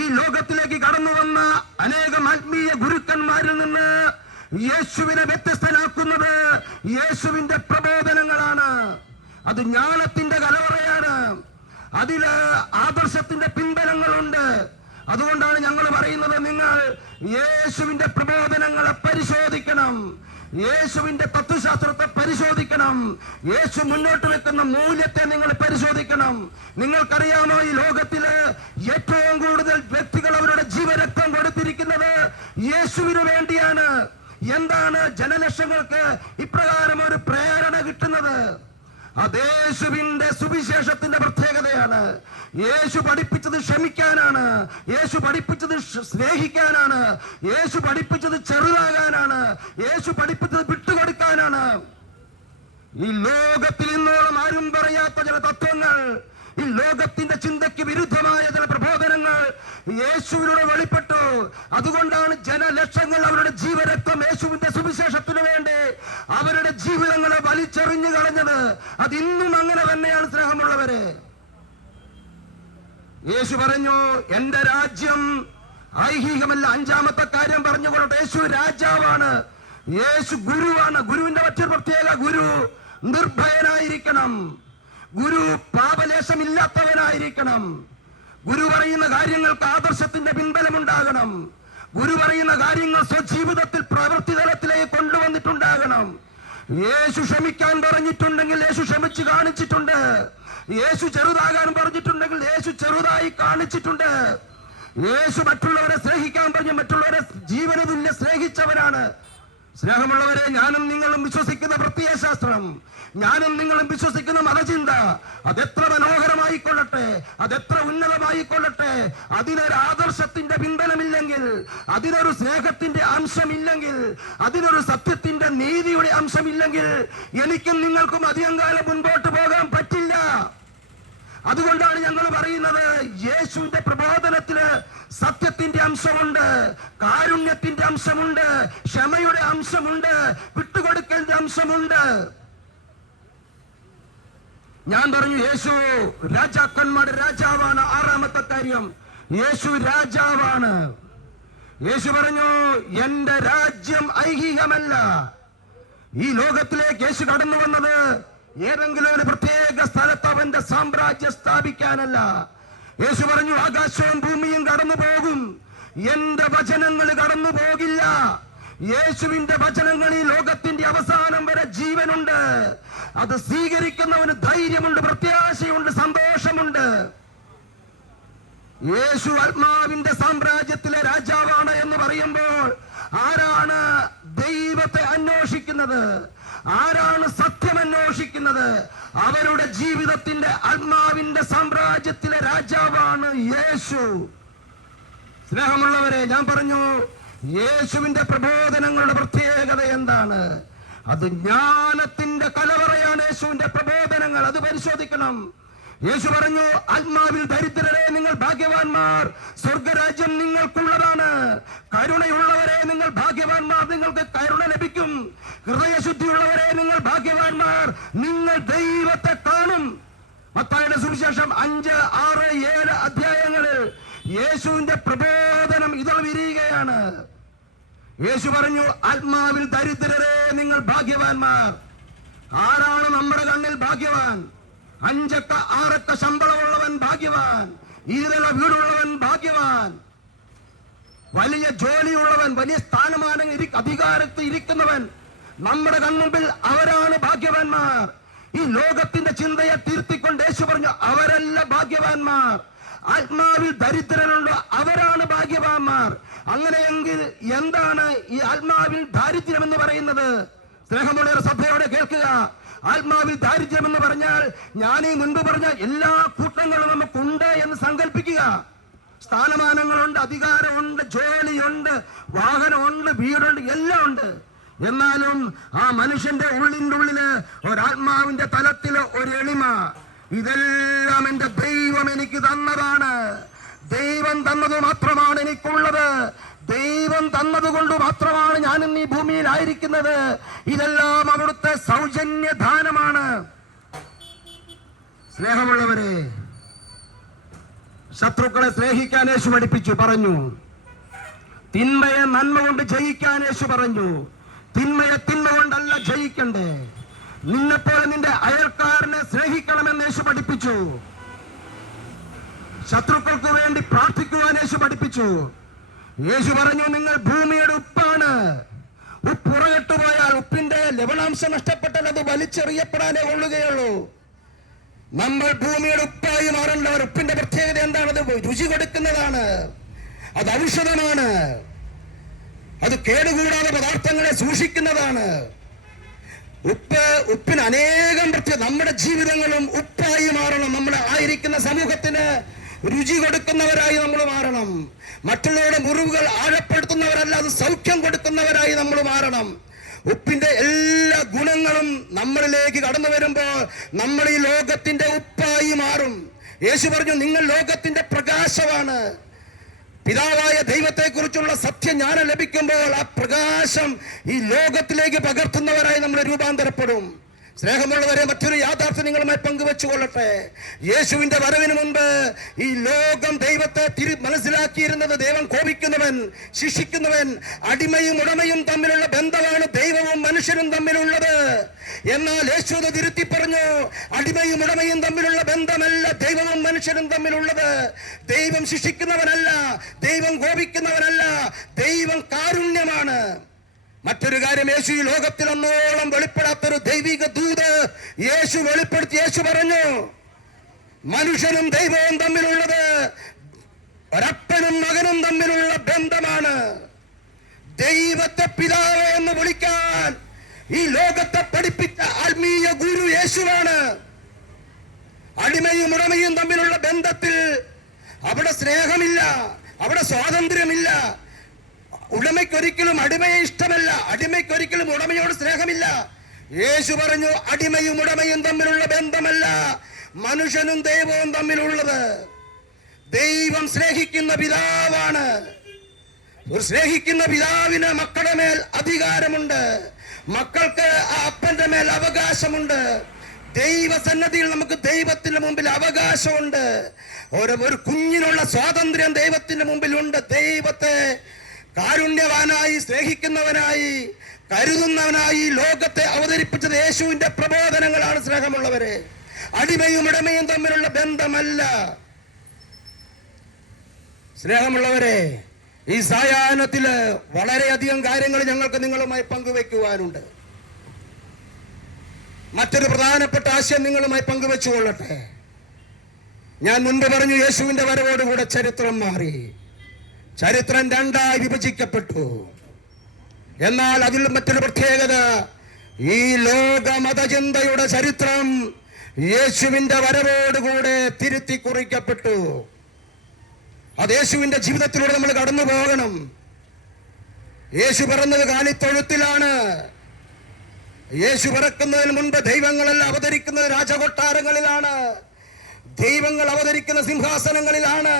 ഈ ലോകത്തിലേക്ക് കടന്നു വന്ന അനേകം ആത്മീയ ഗുരുക്കന്മാരിൽ നിന്ന് യേശുവിനെ വ്യത്യസ്തനാക്കുന്നത് യേശുവിന്റെ പ്രബോധനങ്ങളാണ്. അത് ജ്ഞാനത്തിന്റെ കലവറയാണ്. അതില് ആദർശത്തിന്റെ പിൻബലങ്ങളുണ്ട്. അതുകൊണ്ടാണ് ഞങ്ങൾ പറയുന്നത്, നിങ്ങൾ യേശുവിന്റെ പ്രബോധനങ്ങളെ പരിശോധിക്കണം, യേശുവിന്റെ തത്വശാസ്ത്രത്തെ പരിശോധിക്കണം, യേശു മുന്നോട്ട് വെക്കുന്ന മൂല്യത്തെ നിങ്ങൾ പരിശോധിക്കണം. നിങ്ങൾക്കറിയാമോ, ഈ ലോകത്തില് ഏറ്റവും കൂടുതൽ വ്യക്തികൾ അവരുടെ ജീവരക്തം കൊടുത്തിരിക്കുന്നത് യേശുവിന് വേണ്ടിയാണ്. എന്താണ് ജനലക്ഷങ്ങൾക്ക് ഇപ്രകാരം ഒരു പ്രേരണ കിട്ടുന്നത്? അത് യേശുവിന്റെ സുവിശേഷത്തിന്റെ പ്രത്യേകതയാണ്. യേശു പഠിപ്പിച്ചത് ക്ഷമിക്കാനാണ്, യേശു പഠിപ്പിച്ചത് സ്നേഹിക്കാനാണ്, യേശു പഠിപ്പിച്ചത് ചെറുതാകാനാണ്, യേശു പഠിപ്പിച്ചത് വിട്ടുകൊടുക്കാനാണ്. ഈ ലോകത്തിൽ ഇന്നോളം ആരും പറയാത്ത ചില തത്വങ്ങൾ, ഈ ലോകത്തിന്റെ ചിന്തയ്ക്ക് വിരുദ്ധമായ ചില പ്രബോധനങ്ങൾ യേശുവിലൂടെ വെളിപ്പെട്ടു. അതുകൊണ്ടാണ് ജനലക്ഷങ്ങൾ അവരുടെ ജീവരക്തം യേശുവിന്റെ സുവിശേഷത്തിനു വേണ്ടി അവരുടെ ജീവിതങ്ങളെ വലിച്ചെറിഞ്ഞു കളഞ്ഞത്. അതിന്നും അങ്ങനെ തന്നെയാണ്. സ്നേഹമുള്ളവരെ, യേശു പറഞ്ഞു, എന്റെ രാജ്യം ഐഹികമല്ല. അഞ്ചാമത്തെ കാര്യം പറഞ്ഞുകൊള്ളട്ടെ. യേശു രാജാവാണ്, യേശു ഗുരുവാണ്. ഗുരുവിന്റെ മറ്റൊരു പ്രത്യേക, ഗുരു നിർഭയനായിരിക്കണം, ഗുരു പാപലേശമില്ലാത്തവനായിരിക്കണം. ഗുരു പറയുന്ന കാര്യങ്ങൾക്ക് ആദർശത്തിന്റെ പിൻബലമുണ്ടാകണം. ഗുരു പറയുന്ന കാര്യങ്ങൾ സ്വജീവിതത്തിൽ പ്രവൃത്തി തലത്തിലേക്ക് കൊണ്ടുവന്നിട്ടുണ്ടാകണം. യേശു ക്ഷമിക്കാൻ പറഞ്ഞിട്ടുണ്ടെങ്കിൽ യേശു ക്ഷമിച്ചു കാണിച്ചിട്ടുണ്ട്. യേശു ചെറുതാകാൻ പറഞ്ഞിട്ടുണ്ടെങ്കിൽ യേശു ചെറുതായി കാണിച്ചിട്ടുണ്ട്. യേശു മറ്റുള്ളവരെ സ്നേഹിക്കാൻ പറഞ്ഞ് മറ്റുള്ളവരെ ജീവന തുല്യ സ്നേഹിച്ചവനാണ്. സ്നേഹമുള്ളവരെ, ഞാനും നിങ്ങളും വിശ്വസിക്കുന്ന പ്രത്യയശാസ്ത്രം, ഞാനും നിങ്ങളും വിശ്വസിക്കുന്ന മതചിന്ത, അതെത്ര മനോഹരമായിക്കൊള്ളട്ടെ, അതെത്ര ഉന്നതമായിക്കൊള്ളട്ടെ, അതിനൊരു ആദർശത്തിന്റെ പിൻബലമില്ലെങ്കിൽ, അതിനൊരു സ്നേഹത്തിന്റെ അംശമില്ലെങ്കിൽ, അതിനൊരു സത്യത്തിന്റെ നീതിയുടെ അംശമില്ലെങ്കിൽ എനിക്കും നിങ്ങൾക്കും അധികം കാലം മുൻപോട്ട് പോകാൻ പറ്റില്ല. അതുകൊണ്ടാണ് ഞങ്ങൾ പറയുന്നത്, യേശുവിന്റെ പ്രബോധനത്തില് സത്യത്തിന്റെ അംശമുണ്ട്, കാരുണ്യത്തിന്റെ അംശമുണ്ട്, ക്ഷമയുടെ അംശമുണ്ട്, വിട്ടുകൊടുക്കലിന്റെ അംശമുണ്ട്. ഞാൻ പറഞ്ഞു, യേശു രാജാക്കന്മാരുടെ രാജാവാണ്. ആറാമത്തെ കാര്യം, യേശു രാജാവാണ്. യേശു പറഞ്ഞു, എന്റെ രാജ്യം ഐഹികമല്ല. ഈ ലോകത്തിലേക്ക് യേശു കടന്നു വന്നത് ഏതെങ്കിലും ഒരു പ്രത്യേക സ്ഥലത്ത് അവന്റെ സാമ്രാജ്യം സ്ഥാപിക്കാനല്ല. യേശു പറഞ്ഞു, ആകാശവും ഭൂമിയും കടന്നു പോകും, എന്റെ വചനങ്ങൾ കടന്നു പോകില്ല. യേശുവിന്റെ വചനങ്ങൾ ഈ ലോകത്തിന്റെ അവസാനം വരെ ജീവനുണ്ട്. അത് സ്വീകരിക്കുന്നവന് ധൈര്യമുണ്ട്, പ്രത്യാശയുണ്ട്, സന്തോഷമുണ്ട്. യേശു ആത്മാവിന്റെ സാമ്രാജ്യത്തിലെ രാജാവാണ് എന്ന് പറയുമ്പോൾ ആരാണ് ദൈവത്തെ അന്വേഷിക്കുന്നത്, ആരാണ് സത്യം അന്വേഷിക്കുന്നത്? അവരുടെ ജീവിതത്തിന്റെ ആത്മാവിന്റെ സാമ്രാജ്യത്തിലെ രാജാവാണ് യേശു. സ്നേഹമുള്ളവരെ, ഞാൻ പറഞ്ഞു, യേശുവിന്റെ പ്രബോധനങ്ങളുടെ പ്രത്യേകത എന്താണ്? അത് ജ്ഞാനത്തിന്റെ കലവറയാണ്. യേശുവിന്റെ പ്രബോധനങ്ങൾ അത് പരിശോധിക്കണം. യേശു പറഞ്ഞു, ആത്മാവിൽ ദരിദ്രരെ നിങ്ങൾ ഭാഗ്യവാന്മാർ, സ്വർഗരാജ്യം നിങ്ങൾക്കുള്ളതാണ്. കരുണയുള്ളവരെ നിങ്ങൾ ഭാഗ്യവാന്മാർ, നിങ്ങൾക്ക് കരുണ ലഭിക്കും. ഹൃദയശുദ്ധിയുള്ളവരെ നിങ്ങൾ ഭാഗ്യവാന്മാർ, നിങ്ങൾ ദൈവത്തെ കാണും. മത്തായിയുടെ സുവിശേഷം 5, 6, 7 അധ്യായങ്ങളിൽ യേശുവിന്റെ പ്രബോധനം ഇതൾ വിരിയുകയാണ്. യേശു പറഞ്ഞു, ആത്മാവിൽ ദരിദ്രരെ നിങ്ങൾ ഭാഗ്യവാന്മാർ. ആരാണ് നമ്മുടെ കണ്ണിൽ ഭാഗ്യവാൻ? 5 6 ശമ്പളമുള്ളവൻ ഭാഗ്യവാൻ, ഇതിലുള്ള വീടുള്ളവൻ ഭാഗ്യവാൻ, വലിയ ജോലിയുള്ളവൻ, വലിയ സ്ഥാനമാനം അധികാരത്തിൽ ഇരിക്കുന്നവൻ, നമ്മുടെ കൺമുമ്പിൽ അവരാണ് ഭാഗ്യവാന്മാർ. ഈ ലോകത്തിന്റെ ചിന്തയെ തിരുത്തിക്കൊണ്ട് യേശു പറഞ്ഞു, അവരല്ല ഭാഗ്യവാന്മാർ. ആത്മാവിൽ ദരിദ്രനുണ്ടോ അവരാണ് ഭാഗ്യവാന്മാർ. അങ്ങനെയെങ്കിൽ എന്താണ് ഈ ആത്മാവിൽ ദാരിദ്ര്യം എന്ന് പറയുന്നത്? സ്നേഹമുള്ള സഭയോടെ കേൾക്കുക. ആത്മാവിൽ ദാരിദ്ര്യം എന്ന് പറഞ്ഞാൽ ഞാൻ ഈ മുൻപ് പറഞ്ഞ എല്ലാ കൂട്ടങ്ങളും നമുക്കുണ്ട് എന്ന് സങ്കല്പിക്കുക. സ്ഥാനമാനങ്ങളുണ്ട്, അധികാരമുണ്ട്, ജോലിയുണ്ട്, വാഹനമുണ്ട്, വീടുണ്ട്, എല്ലാം ഉണ്ട്. എന്നാലും ആ മനുഷ്യന്റെ ഉള്ളിന്റെ ഉള്ളില് ഒരാത്മാവിന്റെ തലത്തില് ഒരു എളിമ, ഇതെല്ലാം എന്റെ ദൈവം എനിക്ക് തന്നതാണ്, ദൈവം തന്നത് മാത്രമാണ് എനിക്കുള്ളത്, ദൈവം തന്നതുകൊണ്ട് മാത്രമാണ് ഞാൻ ഇന്ന് ഈ ഭൂമിയിലായിരിക്കുന്നത്, ഇതെല്ലാം അവിടുത്തെ സൗജന്യ ദാനമാണ്. സ്നേഹമുള്ളവരെ, ശത്രുക്കളെ സ്നേഹിക്കാൻ യേശു പഠിപ്പിച്ചു, പറഞ്ഞു. തിന്മയെ നന്മ കൊണ്ട് ജയിക്കാൻ യേശു പറഞ്ഞു. തിന്മയെ തിന്മ കൊണ്ടല്ല ജയിക്കണ്ടേ. നിന്നെപ്പോലെ നിന്റെ അയൽക്കാരനെ സ്നേഹിക്കണമെന്ന് യേശു പഠിപ്പിച്ചു. ശത്രുക്കൾക്ക് വേണ്ടി പ്രാർത്ഥിക്കുവാൻ യേശു പഠിപ്പിച്ചു. യേശു പറഞ്ഞു, നിങ്ങൾ ഭൂമിയുടെ ഉപ്പാണ്. ഉപ്പ് പുറകിട്ട് പോയാൽ ഉപ്പിന്റെ ലവണാംശം നഷ്ടപ്പെട്ടാൽ അത് വലിച്ചെറിയപ്പെടാനേ കൊള്ളുകയുള്ളൂ. നമ്മൾ ഭൂമിയുടെ ഉപ്പായി മാറേണ്ടവർ. ഉപ്പിന്റെ പ്രത്യേകത എന്താണത്? രുചി കൊടുക്കുന്നതാണ്, അത് ഔഷധമാണ്, അത് കേടുകൂടാതെ പദാർത്ഥങ്ങളെ സൂക്ഷിക്കുന്നതാണ്. ഉപ്പിന് അനേകം പ്രത്യേകത. നമ്മുടെ ജീവിതങ്ങളും ഉപ്പായി മാറണം. നമ്മൾ ആയിരിക്കുന്ന സമൂഹത്തിന് രുചി കൊടുക്കുന്നവരായി നമ്മൾ മാറണം. മറ്റുള്ളവരുടെ മുറിവുകൾ ആഴപ്പെടുത്തുന്നവരല്ല, അത് സൗഖ്യം കൊടുക്കുന്നവരായി നമ്മൾ മാറണം. ഉപ്പിന്റെ എല്ലാ ഗുണങ്ങളും നമ്മളിലേക്ക് കടന്നു വരുമ്പോൾ നമ്മൾ ഈ ലോകത്തിന്റെ ഉപ്പായി മാറും. യേശു പറഞ്ഞു, നിങ്ങൾ ലോകത്തിന്റെ പ്രകാശമാണ്. പിതാവായ ദൈവത്തെ കുറിച്ചുള്ള സത്യജ്ഞാനം ലഭിക്കുമ്പോൾ ആ പ്രകാശം ഈ ലോകത്തിലേക്ക് പകർത്തുന്നവരായി നമ്മൾ രൂപാന്തരപ്പെടും. സ്നേഹമുള്ളവരെ, മറ്റൊരു യാഥാർത്ഥ്യം നിങ്ങളുമായി പങ്കുവെച്ചുകൊള്ളട്ടെ. യേശുവിന്റെ വരവിന് മുൻപ് ഈ ലോകം ദൈവത്തെ മനസ്സിലാക്കിയിരുന്നത് ദൈവം കോപിക്കുന്നവൻ, ശിക്ഷിക്കുന്നവൻ, അടിമയും ഉടമയും തമ്മിലുള്ള ബന്ധമാണ് ദൈവവും മനുഷ്യനും തമ്മിലുള്ളത്. എന്നാൽ യേശു അത് തിരുത്തി പറഞ്ഞു, അടിമയും ഉടമയും തമ്മിലുള്ള ബന്ധമല്ല ദൈവവും മനുഷ്യനും തമ്മിലുള്ളത്. ദൈവം ശിക്ഷിക്കുന്നവനല്ല, ദൈവം കോപിക്കുന്നവനല്ല, ദൈവം കാരുണ്യമാണ്. മറ്റൊരു കാര്യം, യേശു ഈ ലോകത്തിൽ ഒന്നോളം വെളിപ്പെടാത്തൊരു ദൈവിക ദൂത് യേശു വെളിപ്പെടുത്തി. യേശു പറഞ്ഞു, മനുഷ്യനും ദൈവവും തമ്മിലുള്ളത് ഒരപ്പനും മകനും തമ്മിലുള്ള ബന്ധമാണ്. ദൈവത്തെ പിതാവ് എന്ന് വിളിക്കാൻ ഈ ലോകത്തെ പഠിപ്പിച്ച ആത്മീയ ഗുരു യേശുവാണ്. അടിമയും ഉടമയും തമ്മിലുള്ള ബന്ധത്തിൽ അവിടെ സ്നേഹമില്ല, അവിടെ സ്വാതന്ത്ര്യമില്ല. ഉടമയ്ക്കൊരിക്കലും അടിമയെ ഇഷ്ടമല്ല, അടിമയ്ക്കൊരിക്കലും ഉടമയോട് സ്നേഹമില്ല. യേശു പറഞ്ഞു, അടിമയും ഉടമയും തമ്മിലുള്ള ബന്ധമല്ല മനുഷ്യനും ദൈവവും തമ്മിലുള്ളത്. ദൈവം സ്നേഹിക്കുന്ന പിതാവാണ്. ഒരു സ്നേഹിക്കുന്ന പിതാവിന് മക്കളുടെ മേൽ അധികാരമുണ്ട്, മക്കൾക്ക് ആ അപ്പന്റെ മേൽ അവകാശമുണ്ട്. ദൈവസന്നദ്ധിയിൽ നമുക്ക് ദൈവത്തിന്റെ മുമ്പിൽ അവകാശമുണ്ട്. ഒരു കുഞ്ഞിനുള്ള സ്വാതന്ത്ര്യം ദൈവത്തിന്റെ മുമ്പിലുണ്ട്. ദൈവത്തെ കാരുണ്യവാനായി, സ്നേഹിക്കുന്നവനായി, കരുതുന്നവനായി ലോകത്തെ അവതരിപ്പിച്ചത് യേശുവിന്റെ പ്രബോധനങ്ങളാണ്. സ്നേഹമുള്ളവരെ, അടിമയും ഉടമയും തമ്മിലുള്ള ബന്ധമല്ല. സ്നേഹമുള്ളവരെ, ഈ സായാഹ്നത്തില് വളരെയധികം കാര്യങ്ങൾ ഞങ്ങൾക്ക് നിങ്ങളുമായി പങ്കുവെക്കുവാനുണ്ട്. മറ്റൊരു പ്രധാനപ്പെട്ട ആശയം നിങ്ങളുമായി പങ്കുവെച്ചുകൊള്ളട്ടെ. ഞാൻ മുൻപ് പറഞ്ഞു, യേശുവിന്റെ വരവോടുകൂടെ ചരിത്രം മാറി. ചരിത്രം രണ്ടായി വിഭജിക്കപ്പെട്ടു. എന്നാൽ അതിൽ മറ്റൊരു പ്രത്യേകത, ഈ ലോക മതചിന്തയുടെ ചരിത്രം യേശുവിന്റെ വരവോടുകൂടെ തിരുത്തി കുറിക്കപ്പെട്ടു. അത് യേശുവിന്റെ ജീവിതത്തിലൂടെ നമ്മൾ കടന്നു പോകണം. യേശു പിറന്നത് കാലിത്തൊഴുത്തിലാണ്. യേശു പിറക്കുന്നതിന് മുൻപ് ദൈവങ്ങളെല്ലാം അവതരിക്കുന്നത് രാജകൊട്ടാരങ്ങളിലാണ്. ദൈവങ്ങൾ അവതരിക്കുന്ന സിംഹാസനങ്ങളിലാണ്.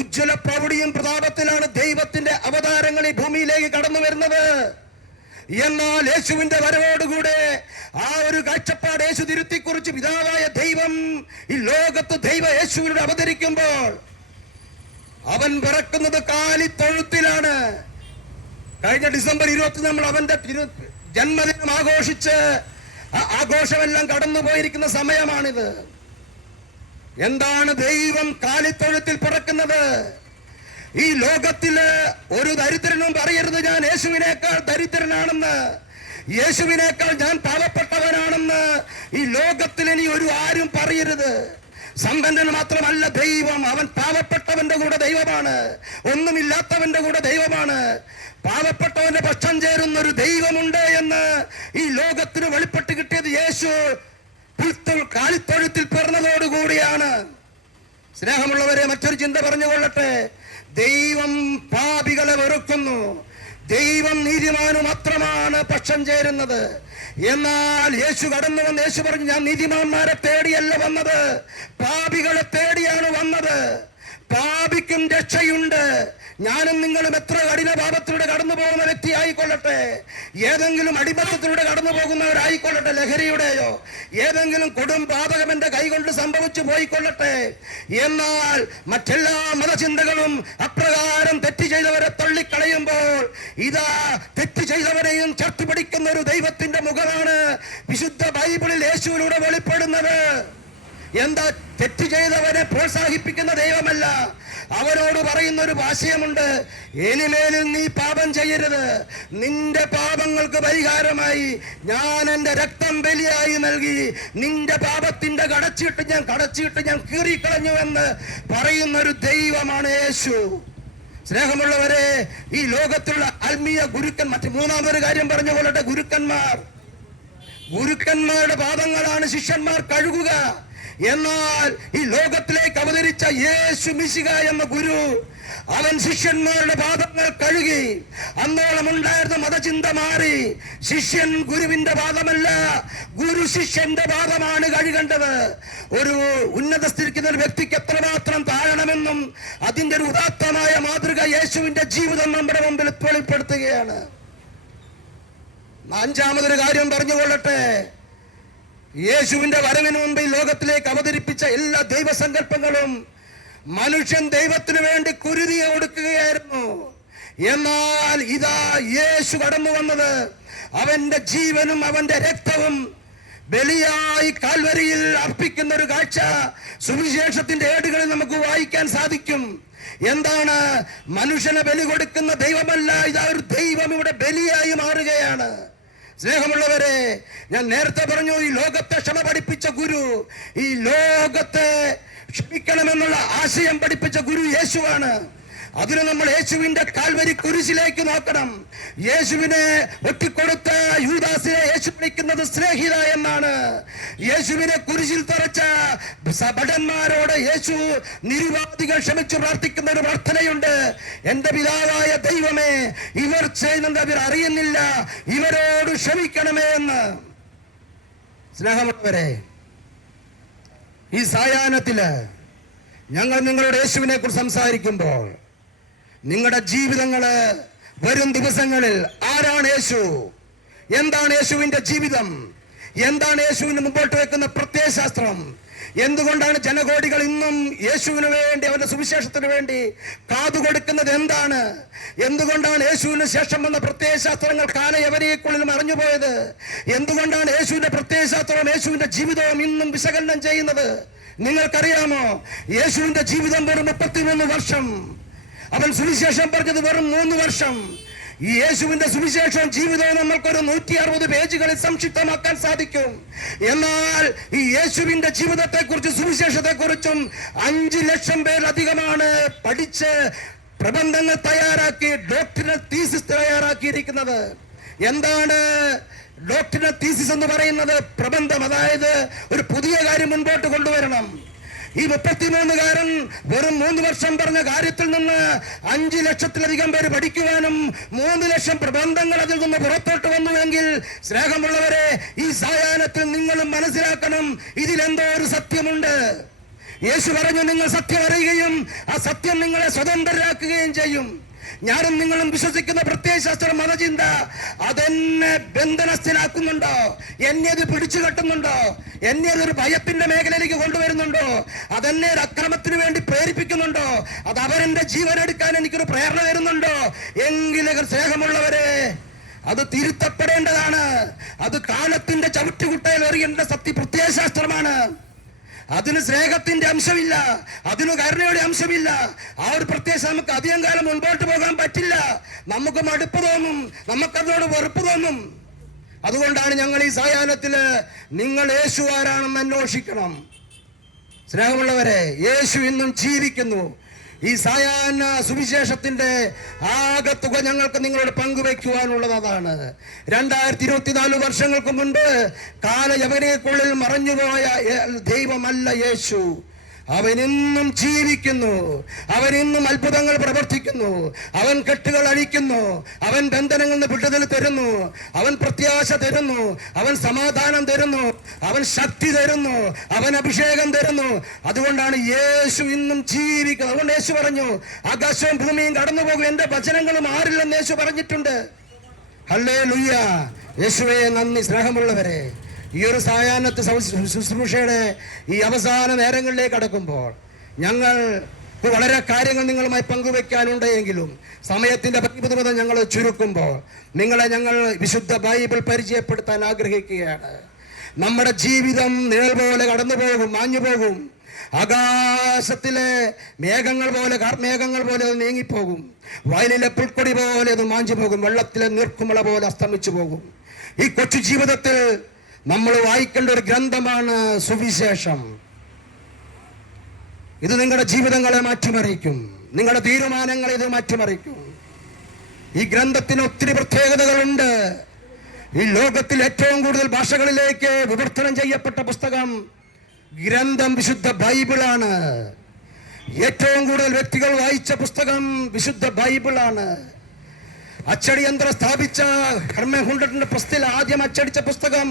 ഉജ്ജ്വല പ്രൗഢിയും പ്രതാപത്തിലാണ് ദൈവത്തിന്റെ അവതാരങ്ങൾ ഈ ഭൂമിയിലേക്ക് കടന്നു വരുന്നത്. എന്നാൽ യേശുവിന്റെ വരവോടുകൂടെ ആ ഒരു കാഴ്ചപ്പാട് യേശു തിരുത്തിക്കുറിച്ച് പിതാവായ ദൈവം ഈ ലോകത്ത് ദൈവ യേശുവിലൂടെ അവതരിക്കുമ്പോൾ അവൻ പിറക്കുന്നത് കാലിത്തൊഴുത്തിലാണ്. കഴിഞ്ഞ ഡിസംബർ 20 നമ്മൾ അവന്റെ ജന്മദിനം ആഘോഷിച്ച് ആഘോഷമെല്ലാം കടന്നുപോയിരിക്കുന്ന സമയമാണിത്. എന്താണ് ദൈവം കാലിത്തൊഴുത്തിൽ പിറക്കുന്നത്? ഈ ലോകത്തില് ഒരു ദരിദ്രനും പറയരുത് ഞാൻ യേശുവിനേക്കാൾ ദരിദ്രനാണെന്ന്, യേശുവിനേക്കാൾ ഞാൻ പാവപ്പെട്ടവനാണെന്ന്. ഈ ലോകത്തിൽ ഇനി ആരും പറയരുത്. സമ്പന്നൻ മാത്രമല്ല ദൈവം, അവൻ പാവപ്പെട്ടവന്റെ കൂടെ ദൈവമാണ്, ഒന്നുമില്ലാത്തവന്റെ കൂടെ ദൈവമാണ്. പാവപ്പെട്ടവന്റെ പക്ഷം ചേരുന്ന ഒരു ദൈവമുണ്ട് എന്ന് ഈ ലോകത്തിന് വെളിപ്പെട്ട് കിട്ടിയത് യേശു കാലിത്തൊഴുത്തിൽ പിറന്നതോടുകൂടിയാണ്. സ്നേഹമുള്ളവരെ, മറ്റൊരു ചിന്ത പറഞ്ഞുകൊള്ളട്ടെ. ദൈവം പാപികളെ വെറുക്കുന്നു, ദൈവം നീതിമാനു മാത്രമാണ് പക്ഷം ചേരുന്നത്. എന്നാൽ യേശു കടന്നു വന്ന് യേശു പറഞ്ഞു, ഞാൻ നീതിമാന്മാരെ തേടിയല്ല വന്നത്, പാപികളെ തേടിയാണ് വന്നത്. പാപിക്കും രക്ഷയുണ്ട്. ഞാനും നിങ്ങളും എത്ര കഠിന പാപത്തിലൂടെ കടന്നു പോകുന്ന വ്യക്തി ആയിക്കൊള്ളട്ടെ, ഏതെങ്കിലും അടിമത്തത്തിലൂടെ കടന്നു പോകുന്നവരായിക്കൊള്ളട്ടെ, ലഹരിയുടെയോ ഏതെങ്കിലും കൊടും പാതകം എന്റെ കൈകൊണ്ട് സംഭവിച്ചു പോയിക്കൊള്ളട്ടെ, എന്നാൽ മറ്റെല്ലാ മതചിന്തകളും അപ്രകാരം തെറ്റ് ചെയ്തവരെ തള്ളിക്കളയുമ്പോൾ ഇതാ തെറ്റ് ചെയ്തവരെയും ചേർത്ത് പിടിക്കുന്ന ഒരു ദൈവത്തിന്റെ മുഖമാണ് വിശുദ്ധ ബൈബിളിൽ യേശുവിലൂടെ വെളിപ്പെടുന്നത്. എന്താ? തെറ്റ് ചെയ്തവരെ പ്രോത്സാഹിപ്പിക്കുന്ന ദൈവമല്ല, അവരോട് പറയുന്ന ഒരു ഭാഷ്യമുണ്ട്, ഇനിമേലിൽ നീ പാപം ചെയ്യരുത്, നിന്റെ പാപങ്ങൾക്ക് പരിഹാരമായി ഞാൻ എന്റെ രക്തം ബലിയായി നൽകി, നിന്റെ പാപത്തിന്റെ കടച്ചിട്ട് ഞാൻ കീറിക്കളഞ്ഞു എന്ന് പറയുന്ന ഒരു ദൈവമാണ് യേശു. സ്നേഹമുള്ളവരെ, ഈ ലോകത്തുള്ള ആത്മീയ ഗുരുക്കൻ, മറ്റു മൂന്നാമതൊരു കാര്യം പറഞ്ഞുകൊള്ളട്ടെ. ഗുരുക്കന്മാരുടെ പാദങ്ങളാണ് ശിഷ്യന്മാർ കഴുകുക. എന്നാൽ ഈ ലോകത്തിലേക്ക് അവതരിച്ച യേശു മിശിഹ എന്ന ഗുരു, അവൻ ശിഷ്യന്മാരുടെ പാദങ്ങൾ കഴുകി. അന്നോളം ഉണ്ടായിരുന്ന മതചിന്ത മാറി. ശിഷ്യൻ ഗുരുവിന്റെ പാദമല്ല, ഗുരു ശിഷ്യന്റെ പാദമാണ് കഴുകേണ്ടത്. ഒരു ഉന്നത സ്ഥിതിക്കുന്ന ഒരു വ്യക്തിക്ക് എത്രമാത്രം താഴണമെന്നും അതിന്റെ ഒരു ഉദാത്തമായ മാതൃക യേശുവിന്റെ ജീവിതം നമ്മുടെ മുമ്പിൽ വെളിപ്പെടുത്തുകയാണ്. അഞ്ചാമതൊരു കാര്യം പറഞ്ഞുകൊള്ളട്ടെ. യേശുവിന്റെ വരവിന് മുമ്പ് ഈ ലോകത്തിലേക്ക് അവതരിപ്പിച്ച എല്ലാ ദൈവസങ്കല്പങ്ങളും മനുഷ്യൻ ദൈവത്തിനു വേണ്ടി കുരുതിയെ കൊടുക്കുകയായിരുന്നു. എന്നാൽ ഇതാ യേശു കടന്നു വന്നത് അവന്റെ ജീവനും അവന്റെ രക്തവും ബലിയായി കാൽവരിയിൽ അർപ്പിക്കുന്ന ഒരു കാഴ്ച സുവിശേഷത്തിന്റെ ഏടുകളിൽ നമുക്ക് വായിക്കാൻ സാധിക്കും. എന്താണ്? മനുഷ്യനെ ബലി കൊടുക്കുന്ന ദൈവമല്ല, ഇതാ ഒരു ദൈവം ഇവിടെ ബലിയായി മാറുകയാണ്. സ്നേഹമുള്ളവരെ, ഞാൻ നേരത്തെ പറഞ്ഞു, ഈ ലോകത്തെ ക്ഷമ പഠിപ്പിച്ച ഗുരു, ഈ ലോകത്തെ ക്ഷമിക്കണമെന്നുള്ള ആശയം പഠിപ്പിച്ച ഗുരു യേശുവാണ്. അതിന് നമ്മൾ യേശുവിന്റെ കാൽവരി കുരിശിലേക്ക് നോക്കണം. യേശുവിനെ ഒറ്റിക്കൊടുത്ത യൂദാസിനെ യേശു വിളിക്കുന്നത് സ്നേഹിത എന്നാണ്. യേശുവിനെ കുരിശിൽ തറച്ച ഭടന്മാരോട് യേശു നിരുപാധികൾ ക്ഷമിച്ചു പ്രാർത്ഥിക്കുന്ന ഒരു പ്രാർത്ഥനയുണ്ട്. എന്റെ പിതാവായ ദൈവമേ, ഇവർ ചെയ്യുന്നത് അവർ അറിയുന്നില്ല, ഇവരോട് ക്ഷമിക്കണമേ എന്ന്. സ്നേഹമുള്ളവരെ, ഈ സായാഹ്നത്തില് ഞങ്ങൾ നിങ്ങളുടെ യേശുവിനെ കുറിച്ച് സംസാരിക്കുമ്പോൾ നിങ്ങളുടെ ജീവിതങ്ങള് വരും ദിവസങ്ങളിൽ ആരാണ് യേശു, എന്താണ് യേശുവിന്റെ ജീവിതം, എന്താണ് യേശുവിന് മുമ്പോട്ട് വെക്കുന്ന പ്രത്യയശാസ്ത്രം, എന്തുകൊണ്ടാണ് ജനകോടികൾ ഇന്നും യേശുവിന് വേണ്ടി, അവന്റെ സുവിശേഷത്തിന് വേണ്ടി കാതുകൊടുക്കുന്നത്, എന്താണ്, എന്തുകൊണ്ടാണ് യേശുവിന് ശേഷം വന്ന പ്രത്യയശാസ്ത്രങ്ങൾ കാലയവരെക്കുള്ളിൽ മറഞ്ഞുപോയത്, എന്തുകൊണ്ടാണ് യേശുവിന്റെ പ്രത്യയശാസ്ത്രവും യേശുവിന്റെ ജീവിതവും ഇന്നും വിശകലനം ചെയ്യുന്നത് നിങ്ങൾക്കറിയാമോ? യേശുവിന്റെ ജീവിതം വെറും 33 വർഷം, അവൻ സുവിശേഷം പറഞ്ഞത് വെറും 3 വർഷം. ഈ യേശുവിന്റെ സുവിശേഷം ജീവിതവും നമ്മൾക്കൊരു 160 പേജുകളിൽ സംക്ഷിപ്തമാക്കാൻ സാധിക്കും. എന്നാൽ ഈ യേശുവിന്റെ ജീവിതത്തെ കുറിച്ച്, സുവിശേഷത്തെ കുറിച്ചും 5 ലക്ഷം പേരധികമാണ് പഠിച്ച് പ്രബന്ധങ്ങൾ തയ്യാറാക്കി, ഡോക്ടറിനൽ തീസിസ് തയ്യാറാക്കിയിരിക്കുന്നത്. എന്താണ് ഡോക്ടറിനൽ തീസിസ് എന്ന് പറയുന്നത്? പ്രബന്ധം, അതായത് ഒരു പുതിയ കാര്യം മുൻപോട്ട് കൊണ്ടുവരണം. ഈ 33കാരൻ വെറും 3 വർഷം പറഞ്ഞ കാര്യത്തിൽ നിന്ന് 5 ലക്ഷത്തിലധികം പേര് പഠിക്കുവാനും 3 ലക്ഷം പ്രബന്ധങ്ങൾ അതിൽ നിന്ന് പുറത്തോട്ട് വന്നുവെങ്കിൽ, സ്നേഹമുള്ളവരെ, ഈ സായാഹ്നത്തിൽ നിങ്ങളും മനസ്സിലാക്കണം, ഇതിലെന്തോ ഒരു സത്യമുണ്ട്. യേശു പറഞ്ഞു, നിങ്ങൾ സത്യം അറിയുകയും ആ സത്യം നിങ്ങളെ സ്വതന്ത്രരാക്കുകയും ചെയ്യും. ഞാനും നിങ്ങളും വിശ്വസിക്കുന്ന പ്രത്യയശാസ്ത്ര മതചിന്ത അതെന്നെ ബന്ധനസ്ഥനാക്കുന്നുണ്ടോ? എന്നെ അത് പിടിച്ചു കെട്ടുന്നുണ്ടോ? എന്നെ അതൊരു ഭയത്തിന്റെ മേഖലയിലേക്ക് കൊണ്ടുവരുന്നുണ്ടോ? അതെന്നെ ഒരു അക്രമത്തിന് വേണ്ടി പ്രേരിപ്പിക്കുന്നുണ്ടോ? അത് അവരെന്റെ ജീവനെടുക്കാൻ എനിക്കൊരു പ്രേരണ തരുന്നുണ്ടോ? എങ്കിലും സ്നേഹമുള്ളവരെ, അത് തിരുത്തപ്പെടേണ്ടതാണ്. അത് കാലത്തിന്റെ ചവിറ്റുകുട്ടയിൽ എറിയേണ്ട പ്രത്യയശാസ്ത്രമാണ്. അതിന് സ്നേഹത്തിന്റെ അംശമില്ല, അതിന് കരുണയുടെ അംശമില്ല. ആ ഒരു പ്രത്യേകിച്ച് നമുക്ക് അധികം കാലം മുൻപോട്ട് പോകാൻ പറ്റില്ല. നമുക്ക് മടുപ്പ് തോന്നും, നമുക്കതോട് വെറുപ്പ് തോന്നും. അതുകൊണ്ടാണ് ഞങ്ങൾ ഈ സായാഹ്നത്തില് നിങ്ങൾ യേശു ആരാണെന്ന് അന്വേഷിക്കണം. സ്നേഹമുള്ളവരെ, യേശു ഇന്നും ജീവിക്കുന്നു. ഈ സായാഹ്ന സുവിശേഷത്തിന്റെ ആകത്തുക ഞങ്ങൾക്ക് നിങ്ങളോട് പങ്കുവയ്ക്കുവാനുള്ളത് അതാണ്. 2024 വർഷങ്ങൾക്ക് മുൻപ് കാലയവനേക്കുള്ളിൽ മറഞ്ഞുപോയ ദൈവമല്ല യേശു. അവൻ ഇന്നും ജീവിക്കുന്നു. അവൻ ഇന്നും അത്ഭുതങ്ങൾ പ്രവർത്തിക്കുന്നു. അവൻ കെട്ടുകൾ അഴിക്കുന്നു. അവൻ ബന്ധനങ്ങളിൽ നിന്ന് വിടുതൽ തരുന്നു. അവൻ പ്രത്യാശ തരുന്നു. അവൻ സമാധാനം തരുന്നു. അവൻ ശക്തി തരുന്നു. അവൻ അഭിഷേകം തരുന്നു. അതുകൊണ്ടാണ് യേശു ഇന്നും ജീവിക്കുന്നത്. അതുകൊണ്ട് യേശു പറഞ്ഞു, ആകാശവും ഭൂമിയും കടന്നു പോകും, എന്റെ വചനങ്ങളും മാറില്ലെന്ന് യേശു പറഞ്ഞിട്ടുണ്ട്. ഹല്ലേലൂയ. യേശുവേ നന്ദി. സ്നേഹമുള്ളവരെ, ഈ ഒരു സായാഹ്നത്തെ ശുശ്രൂഷയുടെ ഈ അവസാന നേരങ്ങളിലേക്ക് കടക്കുമ്പോൾ ഞങ്ങൾ വളരെ കാര്യങ്ങൾ നിങ്ങളുമായി പങ്കുവെക്കാനുണ്ടെങ്കിലും സമയത്തിന്റെ പരിമിതത ഞങ്ങൾ ചുരുക്കുമ്പോൾ നിങ്ങളെ ഞങ്ങൾ വിശുദ്ധ ബൈബിൾ പരിചയപ്പെടുത്താൻ ആഗ്രഹിക്കുകയാണ്. നമ്മുടെ ജീവിതം നിഴൽ പോലെ കടന്നു പോകും, മാഞ്ഞു പോകും. ആകാശത്തിലെ മേഘങ്ങൾ പോലെ അത് നീങ്ങിപ്പോകും. വയലിലെ പുൽക്കൊടി പോലെ അത് മാഞ്ഞു പോകും. വെള്ളത്തിലെ നീർക്കുമള പോലെ അസ്തമിച്ചു പോകും. ഈ കൊച്ചു ജീവിതത്തിൽ നമ്മൾ വായിക്കേണ്ട ഒരു ഗ്രന്ഥമാണ് സുവിശേഷം. ഇത് നിങ്ങളുടെ ജീവിതങ്ങളെ മാറ്റിമറിക്കും. നിങ്ങളുടെ തീരുമാനങ്ങളെ ഇത് മാറ്റിമറിക്കും. ഈ ഗ്രന്ഥത്തിന് ഒത്തിരി പ്രത്യേകതകളുണ്ട്. ഈ ലോകത്തിൽ ഏറ്റവും കൂടുതൽ ഭാഷകളിലേക്ക് വിവർത്തനം ചെയ്യപ്പെട്ട പുസ്തകം ഗ്രന്ഥം വിശുദ്ധ ബൈബിളാണ്. ഏറ്റവും കൂടുതൽ വ്യക്തികൾ വായിച്ച പുസ്തകം വിശുദ്ധ ബൈബിളാണ്. അച്ചടി യന്ത്രം സ്ഥാപിച്ച ഹെർമൻ ഹുണ്ടറിന്റെ പ്രസ്തിൽ ആദ്യം അച്ചടിച്ച പുസ്തകം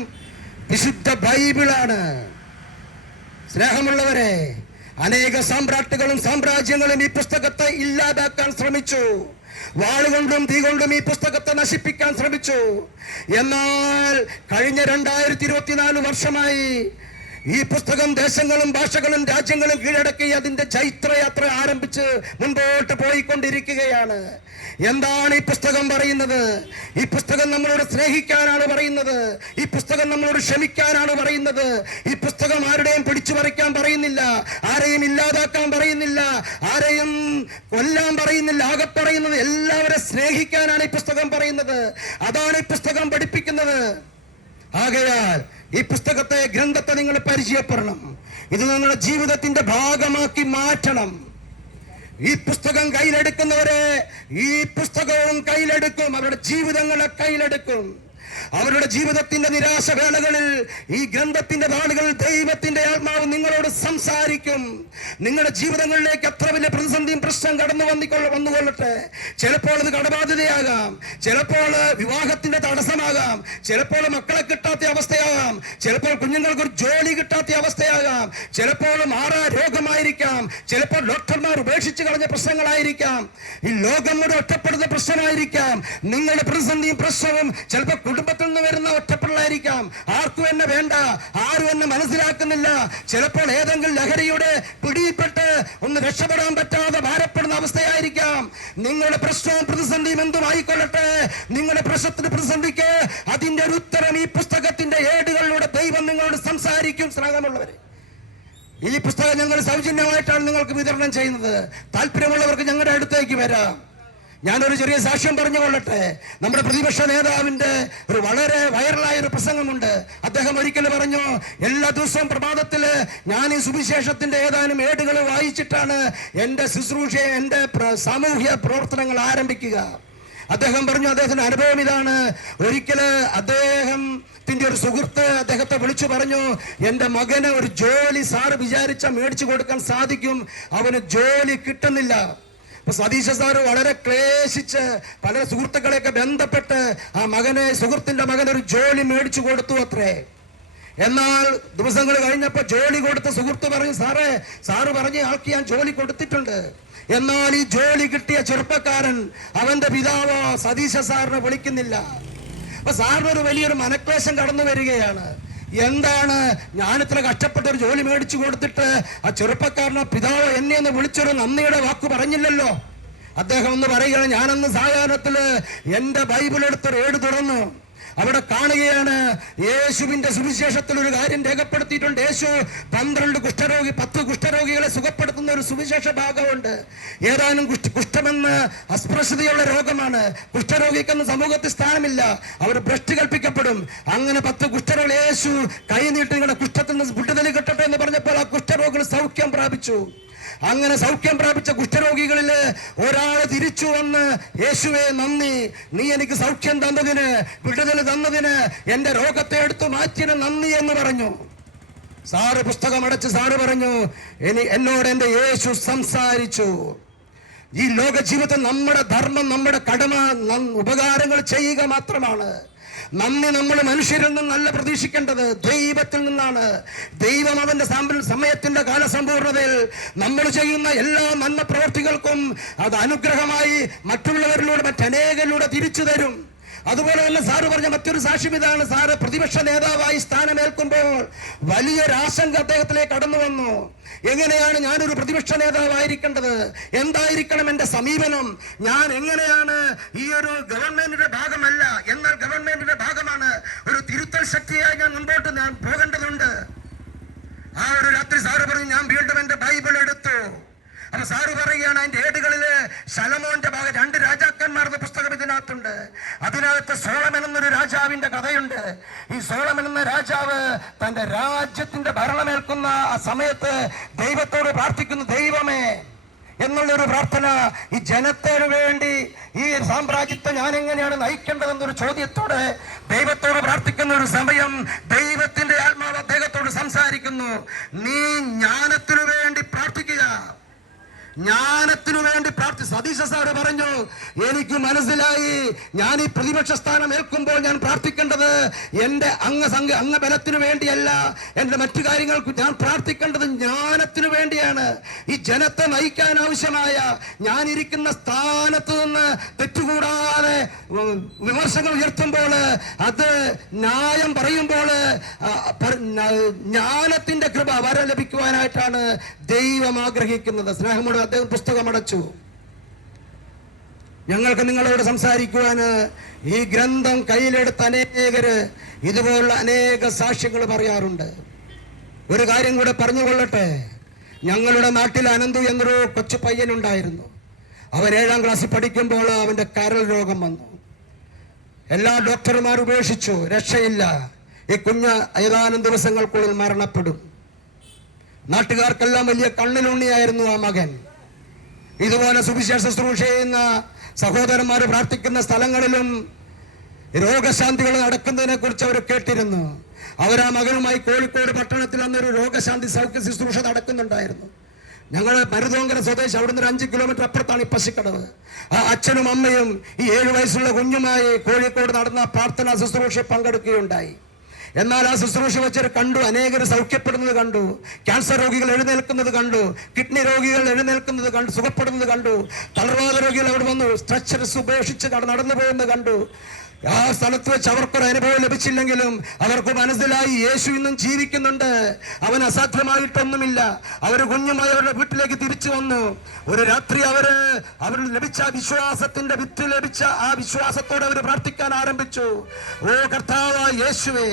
വിശുദ്ധ ബൈബിളാണ്. സ്നേഹമുള്ളവരെ, അനേക സാമ്രാട്ടുകളും സാമ്രാജ്യങ്ങളും ഈ പുസ്തകത്തെ ഇല്ലാതാക്കാൻ ശ്രമിച്ചു. വാളുകൊണ്ടും തീ കൊണ്ടും ഈ പുസ്തകത്തെ നശിപ്പിക്കാൻ ശ്രമിച്ചു. എന്നാൽ കഴിഞ്ഞ 2024 വർഷമായി ഈ പുസ്തകം ദേശങ്ങളും ഭാഷകളും രാജ്യങ്ങളും കീഴടക്കി അതിന്റെ ചൈത്രയാത്ര ആരംഭിച്ച് മുൻപോട്ട് പോയിക്കൊണ്ടിരിക്കുകയാണ്. എന്താണ് ഈ പുസ്തകം പറയുന്നത്? ഈ പുസ്തകം നമ്മളോട് സ്നേഹിക്കാനാണ് പറയുന്നത്. ഈ പുസ്തകം നമ്മളോട് ക്ഷമിക്കാനാണ് പറയുന്നത്. ഈ പുസ്തകം ആരുടെയും പിടിച്ചു പറിക്കാൻ പറയുന്നില്ല, ആരെയും ഇല്ലാതാക്കാൻ പറയുന്നില്ല, ആരെയും കൊല്ലാൻ പറയുന്നില്ല. ആകെ പറയുന്നത് എല്ലാവരെയും സ്നേഹിക്കാനാണ് ഈ പുസ്തകം പറയുന്നത്. അതാണ് ഈ പുസ്തകം പഠിപ്പിക്കുന്നത്. ആകയാൽ ഈ പുസ്തകത്തെ, ഗ്രന്ഥത്തെ നിങ്ങൾ പരിചയപ്പെടണം. ഇത് നിങ്ങളുടെ ജീവിതത്തിന്റെ ഭാഗമാക്കി മാറ്റണം. ഈ പുസ്തകം കയ്യിലെടുക്കുന്നവരെ ഈ പുസ്തകവും കയ്യിലെടുക്കും. അവരുടെ ജീവിതങ്ങളെ കയ്യിലെടുക്കും. അവരുടെ ജീവിതത്തിന്റെ നിരാശവേളകളിൽ ഈ ഗ്രന്ഥത്തിന്റെ നാളുകളിൽ ദൈവത്തിന്റെ ആത്മാവ് നിങ്ങളോട് സംസാരിക്കും. നിങ്ങളുടെ ജീവിതങ്ങളിലേക്ക് എത്ര വലിയ പ്രതിസന്ധിയും പ്രശ്നം കടന്നു വന്നുകൊള്ളട്ടെ. ചിലപ്പോൾ അത് കടബാധ്യതയാകാം, ചിലപ്പോൾ വിവാഹത്തിന്റെ തടസ്സമാകാം, ചിലപ്പോൾ മക്കളെ കിട്ടാത്ത അവസ്ഥയാകാം, ചിലപ്പോൾ കുഞ്ഞുങ്ങൾക്ക് ഒരു ജോലി കിട്ടാത്ത അവസ്ഥയാകാം, ചിലപ്പോൾ മാറാ രോഗമായിരിക്കാം, ചിലപ്പോൾ ഡോക്ടർമാർ ഉപേക്ഷിച്ച് കളഞ്ഞ പ്രശ്നങ്ങളായിരിക്കാം, ഈ ലോകം കൂടെ ഒറ്റപ്പെടുന്ന പ്രശ്നമായിരിക്കാം. നിങ്ങളുടെ പ്രതിസന്ധിയും പ്രശ്നവും ചിലപ്പോൾ കുടുംബത്തിൽ നിന്ന് വരുന്ന ഒറ്റപ്പെടലായിരിക്കാം. ആർക്കും എന്നെ വേണ്ട, ആരും എന്നെ മനസ്സിലാക്കുന്നില്ല. ചിലപ്പോൾ ഏതെങ്കിലും ലഹരിയുടെ പിടിയിൽപ്പെട്ട് ഒന്ന് രക്ഷപ്പെടാൻ പറ്റാതെ ഭാരപ്പെടുന്ന അവസ്ഥയായിരിക്കാം. നിങ്ങളുടെ പ്രശ്നവും പ്രതിസന്ധിയും എന്തുമായിക്കൊള്ളട്ടെ, നിങ്ങളുടെ പ്രശ്നത്തിന് പ്രതിസന്ധിക്ക് അതിന്റെ ഒരു ഉത്തരം ഈ പുസ്തകത്തിന്റെ ഏടുകളിലൂടെ ദൈവം നിങ്ങളോട് സംസാരിക്കും. സ്നേഹമുള്ളവരെ, ഈ പുസ്തകം ഞങ്ങൾ സൗജന്യമായിട്ടാണ് നിങ്ങൾക്ക് വിതരണം ചെയ്യുന്നത്. താല്പര്യമുള്ളവർക്ക് ഞങ്ങളുടെ അടുത്തേക്ക് വരാം. ഞാനൊരു ചെറിയ സാക്ഷ്യം പറഞ്ഞുകൊള്ളട്ടെ. നമ്മുടെ പ്രതിപക്ഷ നേതാവിന്റെ ഒരു വളരെ വൈറലായ ഒരു പ്രസംഗമുണ്ട്. അദ്ദേഹം ഒരിക്കൽ പറഞ്ഞു, എല്ലാ ദിവസവും പ്രഭാതത്തില് ഞാൻ ഈ സുവിശേഷത്തിന്റെ ഏതാനും ഏടുകൾ വായിച്ചിട്ടാണ് എന്റെ ശുശ്രൂഷയെ, എന്റെ സാമൂഹ്യ പ്രവർത്തനങ്ങൾ ആരംഭിക്കുക. അദ്ദേഹം പറഞ്ഞു, അദ്ദേഹത്തിന്റെ അനുഭവം ഇതാണ്. ഒരിക്കല് അദ്ദേഹത്തിന്റെ ഒരു സുഹൃത്ത് അദ്ദേഹത്തെ വിളിച്ചു പറഞ്ഞു, എന്റെ മകന് ഒരു ജോലി സാറ് വിചാരിച്ച മേടിച്ചു കൊടുക്കാൻ സാധിക്കും, അവന് ജോലി കിട്ടുന്നില്ല. അപ്പൊ സതീശ സാറ് വളരെ ക്ലേശിച്ച് പല സുഹൃത്തുക്കളെയൊക്കെ ബന്ധപ്പെട്ട് ആ സുഹൃത്തിന്റെ മകനൊരു ജോലി മേടിച്ചു കൊടുത്തു അത്രേ. എന്നാൽ ദിവസങ്ങൾ കഴിഞ്ഞപ്പോ ജോലി കൊടുത്ത സുഹൃത്ത് പറഞ്ഞു, സാറ് പറഞ്ഞ ആൾക്ക് ഞാൻ ജോലി കൊടുത്തിട്ടുണ്ട്. എന്നാൽ ഈ ജോലി കിട്ടിയ ചെറുപ്പക്കാരൻ അവന്റെ പിതാവ് സതീശ സാറിനെ വിളിക്കുന്നില്ല. അപ്പൊ സാറിനൊരു വലിയൊരു മനക്ലേശം കടന്നു വരികയാണ്. എന്താണ്, ഞാനിത്ര കഷ്ടപ്പെട്ട ഒരു ജോലി മേടിച്ചു കൊടുത്തിട്ട് ആ ചെറുപ്പക്കാരനെ പിതാവ് എന്നെ ഒന്ന് വിളിച്ചൊരു നന്ദിയുടെ വാക്ക് പറഞ്ഞില്ലല്ലോ. അദ്ദേഹം ഒന്ന് പറയുകയാണ്, ഞാനന്ന് സായാഹ്നത്തില് എന്റെ ബൈബിൾ എടുത്തൊരു ഏട് തുറന്നു. അവിടെ കാണുകയാണ്. യേശുവിന്റെ സുവിശേഷത്തിൽ ഒരു കാര്യം രേഖപ്പെടുത്തിയിട്ടുണ്ട്. യേശു 10 കുഷ്ഠരോഗികളെ സുഖപ്പെടുത്തുന്ന ഒരു സുവിശേഷ ഭാഗമുണ്ട്. ഏതാനും കുഷ്ഠമെന്ന് അസ്പൃശ്യതയുള്ള രോഗമാണ്. കുഷ്ഠരോഗിക്കെന്ന് സമൂഹത്തിൽ സ്ഥാനമില്ല, അവർ ഭ്രഷ്ട് കൽപ്പിക്കപ്പെടും. അങ്ങനെ 10 കുഷ്ഠരോഗികൾ യേശു കൈനീട്ടി നിങ്ങളുടെ കുഷ്ഠത്തിൽ നിന്ന് വിടുതൽ കിട്ടട്ടെ എന്ന് പറഞ്ഞപ്പോൾ ആ കുഷ്ഠരോഗികൾ സൗഖ്യം പ്രാപിച്ചു. അങ്ങനെ സൗഖ്യം പ്രാപിച്ച കുഷ്ഠരോഗികളിൽ ഒരാൾ തിരിച്ചു വന്ന്, യേശുവേ നന്ദി, നീ എനിക്ക് സൗഖ്യം തന്നതിന്, വിടുതൽ തന്നതിന്, എന്റെ രോഗത്തെ എടുത്തു മാറ്റിന് നന്ദി എന്ന് പറഞ്ഞു. സാറ് പുസ്തകം അടച്ച് സാറ് പറഞ്ഞു, എന്നോട് എന്റെ യേശു സംസാരിച്ചു. ഈ ലോക ജീവിതത്തിൽ നമ്മുടെ ധർമ്മം, നമ്മുടെ കടമ ഉപകാരങ്ങൾ ചെയ്യുക മാത്രമാണ്. നന്ദി നമ്മൾ മനുഷ്യരിൽ നിന്നല്ല പ്രതീക്ഷിക്കേണ്ടത്, ദൈവത്തിൽ നിന്നാണ്. ദൈവം അവന്റെ സമയത്തിന്റെ കാലസമ്പൂർണതയിൽ നമ്മൾ ചെയ്യുന്ന എല്ലാ നന്മ പ്രവർത്തികൾക്കും അത് അനുഗ്രഹമായി മറ്റുള്ളവരിലൂടെ, മറ്റനേകരിലൂടെ തിരിച്ചു തരും. അതുപോലെ തന്നെ സാറ് പറഞ്ഞ മറ്റൊരു സാക്ഷ്യം ഇതാണ്. സാറ് പ്രതിപക്ഷ നേതാവായി സ്ഥാനമേൽക്കുമ്പോൾ വലിയൊരു ആശങ്ക അദ്ദേഹത്തിലേക്ക് കടന്നു വന്നു. എങ്ങനെയാണ് ഞാനൊരു പ്രതിപക്ഷ നേതാവായിരിക്കേണ്ടത്? എന്തായിരിക്കണം എന്റെ സമീപനം? ഞാൻ എങ്ങനെയാണ് ഈ ഒരു ഗവൺമെന്റിന്റെ ഭാഗമല്ല, എന്നാൽ ഗവൺമെന്റിന്റെ ഭാഗമാണ്, ഒരു തിരുത്തൽ ശക്തിയായി ഞാൻ മുൻപോട്ട് പോകേണ്ടതുണ്ട്. ആ ഒരു രാത്രി സാറ് പറഞ്ഞു, ഞാൻ വീണ്ടും എന്റെ ബൈബിൾ എടുത്തു. അപ്പൊ സാറ് പറയുകയാണ്, അതിന്റെ ഏടുകളില് ശലോമോന്റെ ഭാഗം 2 രാജാക്കന്മാരുടെ പുസ്തകം ഇതിനകത്തുണ്ട്. അതിനകത്ത് സോളമൻ എന്നൊരു രാജാവിന്റെ കഥയുണ്ട്. ഈ സോളമൻ എന്ന രാജാവ് തന്റെ രാജ്യത്തിന്റെ ഭരണമേൽക്കുന്ന ആ സമയത്ത് ദൈവത്തോട് പ്രാർത്ഥിക്കുന്നു, ദൈവമേ എന്നുള്ളൊരു പ്രാർത്ഥന. ഈ ജനത്തിന് വേണ്ടി ഈ സാമ്രാജ്യത്തെ ഞാൻ എങ്ങനെയാണ് നയിക്കേണ്ടതെന്നൊരു ചോദ്യത്തോടെ ദൈവത്തോട് പ്രാർത്ഥിക്കുന്ന ഒരു സമയം ദൈവത്തിന്റെ ആത്മാവ് അദ്ദേഹത്തോട് സംസാരിക്കുന്നു. നീ ജ്ഞാനത്തിനു വേണ്ടി പ്രാർത്ഥിക്കുക, ജ്ഞാനത്തിനു വേണ്ടി സതീശ സാറ് പറഞ്ഞു, എനിക്ക് മനസ്സിലായി, ഞാൻ ഈ പ്രതിപക്ഷ സ്ഥാനം ഏൽക്കുമ്പോൾ ഞാൻ പ്രാർത്ഥിക്കേണ്ടത് എന്റെ അംഗബലത്തിനു വേണ്ടിയല്ല, എന്റെ മറ്റു കാര്യങ്ങൾക്ക് ഞാൻ പ്രാർത്ഥിക്കേണ്ടത് ജ്ഞാനത്തിനു വേണ്ടിയാണ്. ഈ ജനത്തെ നയിക്കാൻ ആവശ്യമായ ഞാൻ ഇരിക്കുന്ന സ്ഥാനത്ത് നിന്ന് തെറ്റുകൂടാതെ വിമർശങ്ങൾ ഉയർത്തുമ്പോൾ, അത് ന്യായം പറയുമ്പോൾ ജ്ഞാനത്തിന്റെ കൃപ വര ലഭിക്കുവാനായിട്ടാണ് ദൈവം ആഗ്രഹിക്കുന്നത്. സ്നേഹമുള്ള അദ്ദേഹം പുസ്തകം അടച്ചു. ഞങ്ങൾക്ക് നിങ്ങളോട് സംസാരിക്കുവാൻ ഈ ഗ്രന്ഥം കയ്യിലെടുത്ത അനേകര് ഇതുപോലുള്ള അനേക സാക്ഷ്യങ്ങൾ പറയാറുണ്ട്. ഒരു കാര്യം കൂടെ പറഞ്ഞുകൊള്ളട്ടെ. ഞങ്ങളുടെ നാട്ടിൽ അനന്തു എന്നൊരു കൊച്ചു പയ്യനുണ്ടായിരുന്നു. അവൻ 7ാം ക്ലാസ്സിൽ പഠിക്കുമ്പോൾ അവന്റെ കരൾ രോഗം വന്നു. എല്ലാ ഡോക്ടർമാർ ഉപേക്ഷിച്ചു, രക്ഷയില്ല. ഈ കുഞ്ഞ് ഏതാനും ദിവസങ്ങൾക്കുള്ളിൽ മരണപ്പെടും. നാട്ടുകാർക്കെല്ലാം വലിയ കണ്ണിലുണ്ണിയായിരുന്നു ആ മകൻ. ഇതുപോലെ സുവിശേഷ ശുശ്രൂഷ ചെയ്യുന്ന സഹോദരന്മാർ പ്രാർത്ഥിക്കുന്ന സ്ഥലങ്ങളിലും രോഗശാന്തികൾ നടക്കുന്നതിനെ കുറിച്ച് അവർ കേട്ടിരുന്നു. അവരാ മകനുമായി കോഴിക്കോട് പട്ടണത്തിൽ അന്നൊരു രോഗശാന്തി സൗഖ്യ ശുശ്രൂഷ നടക്കുന്നുണ്ടായിരുന്നു. ഞങ്ങൾ മരുതോങ്കര സ്വദേശി, അവിടുന്ന് 5 കിലോമീറ്റർ അപ്പുറത്താണ് ഈ പശുക്കടവ്. ആ അച്ഛനും അമ്മയും ഈ 7 വയസ്സുള്ള കുഞ്ഞുമായി കോഴിക്കോട് നടന്ന പ്രാർത്ഥനാ ശുശ്രൂഷ പങ്കെടുക്കുകയുണ്ടായി. എന്നാൽ ആ ശുശ്രൂഷ വെച്ചവർ കണ്ടു, അനേകർ സൗഖ്യപ്പെടുന്നത് കണ്ടു, ക്യാൻസർ രോഗികൾ എഴുന്നേൽക്കുന്നത് കണ്ടു, കിഡ്നി രോഗികൾ എഴുന്നേൽക്കുന്നത് കണ്ടു, സുഖപ്പെടുന്നത് കണ്ടു, തളർവാദ രോഗികൾ അവിടെ വന്നു സ്ട്രെച്ചർസ് ഉപേക്ഷിച്ച് നടന്നു പോകുന്നത് കണ്ടു. ആ സ്ഥലത്ത് വെച്ച് അവർക്കൊരു അനുഭവം ലഭിച്ചില്ലെങ്കിലും അവർക്ക് മനസ്സിലായി, യേശു ഇന്നും ജീവിക്കുന്നുണ്ട്, അവൻ അസാധ്യമായിട്ടൊന്നുമില്ല. അവർ കുഞ്ഞുമായി അവരുടെ വീട്ടിലേക്ക് തിരിച്ചു വന്നു. ഒരു രാത്രി അവർ ലഭിച്ച വിശ്വാസത്തിന്റെ വിത്ത് ലഭിച്ച ആ വിശ്വാസത്തോടെ അവർ പ്രാർത്ഥിക്കാൻ ആരംഭിച്ചു. ഓ കർത്താവ് യേശുവേ,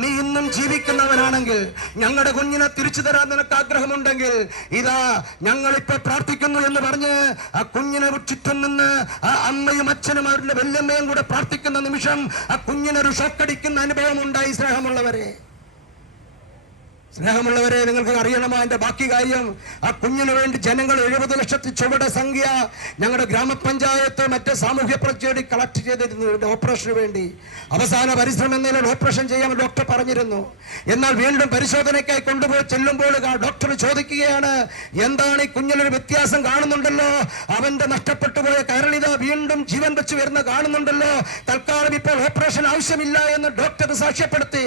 നീ ഇന്നും ജീവിക്കുന്നവനാണെങ്കിൽ, ഞങ്ങളുടെ കുഞ്ഞിനെ തിരിച്ചു തരാൻ നിനക്ക് ആഗ്രഹമുണ്ടെങ്കിൽ ഇതാ ഞങ്ങളിപ്പോ പ്രാർത്ഥിക്കുന്നു എന്ന് പറഞ്ഞ് ആ കുഞ്ഞിനെ ചുറ്റും നിന്ന് ആ അമ്മയും അച്ഛനും അവരുടെ വല്യമ്മയും കൂടെ പ്രാർത്ഥിക്കുന്ന നിമിഷം ആ കുഞ്ഞിനൊരു ഷോക്കടിക്കുന്ന അനുഭവം ഉണ്ടായി. സ്നേഹമുള്ളവരെ, നിങ്ങൾക്ക് അറിയണമോ അതിന്റെ ബാക്കി കാര്യം? ആ കുഞ്ഞിനു വേണ്ടി ജനങ്ങൾ 70 ലക്ഷത്തി ചുവടെ സംഖ്യ ഞങ്ങളുടെ ഗ്രാമപഞ്ചായത്ത് മറ്റ് സാമൂഹ്യ പ്രവർത്തകർ കളക്ട് ചെയ്തിരുന്നു ഓപ്പറേഷന് വേണ്ടി. അവസാന പരിശ്രമം എന്നതിൽ ഓപ്പറേഷൻ ചെയ്യാൻ ഡോക്ടർ പറഞ്ഞിരുന്നു. എന്നാൽ വീണ്ടും പരിശോധനയ്ക്കായി കൊണ്ടുപോയി ചെല്ലുമ്പോൾ ഡോക്ടർ ചോദിക്കുകയാണ്, എന്താണ് ഈ കുഞ്ഞിനൊരു വ്യത്യാസം കാണുന്നുണ്ടല്ലോ, അവന്റെ നഷ്ടപ്പെട്ടു പോയ കരളിത വീണ്ടും ജീവൻ വെച്ച് വരുന്ന കാണുന്നുണ്ടല്ലോ, തൽക്കാലം ഇപ്പോൾ ഓപ്പറേഷൻ ആവശ്യമില്ല എന്ന് ഡോക്ടർ സാക്ഷ്യപ്പെടുത്തി.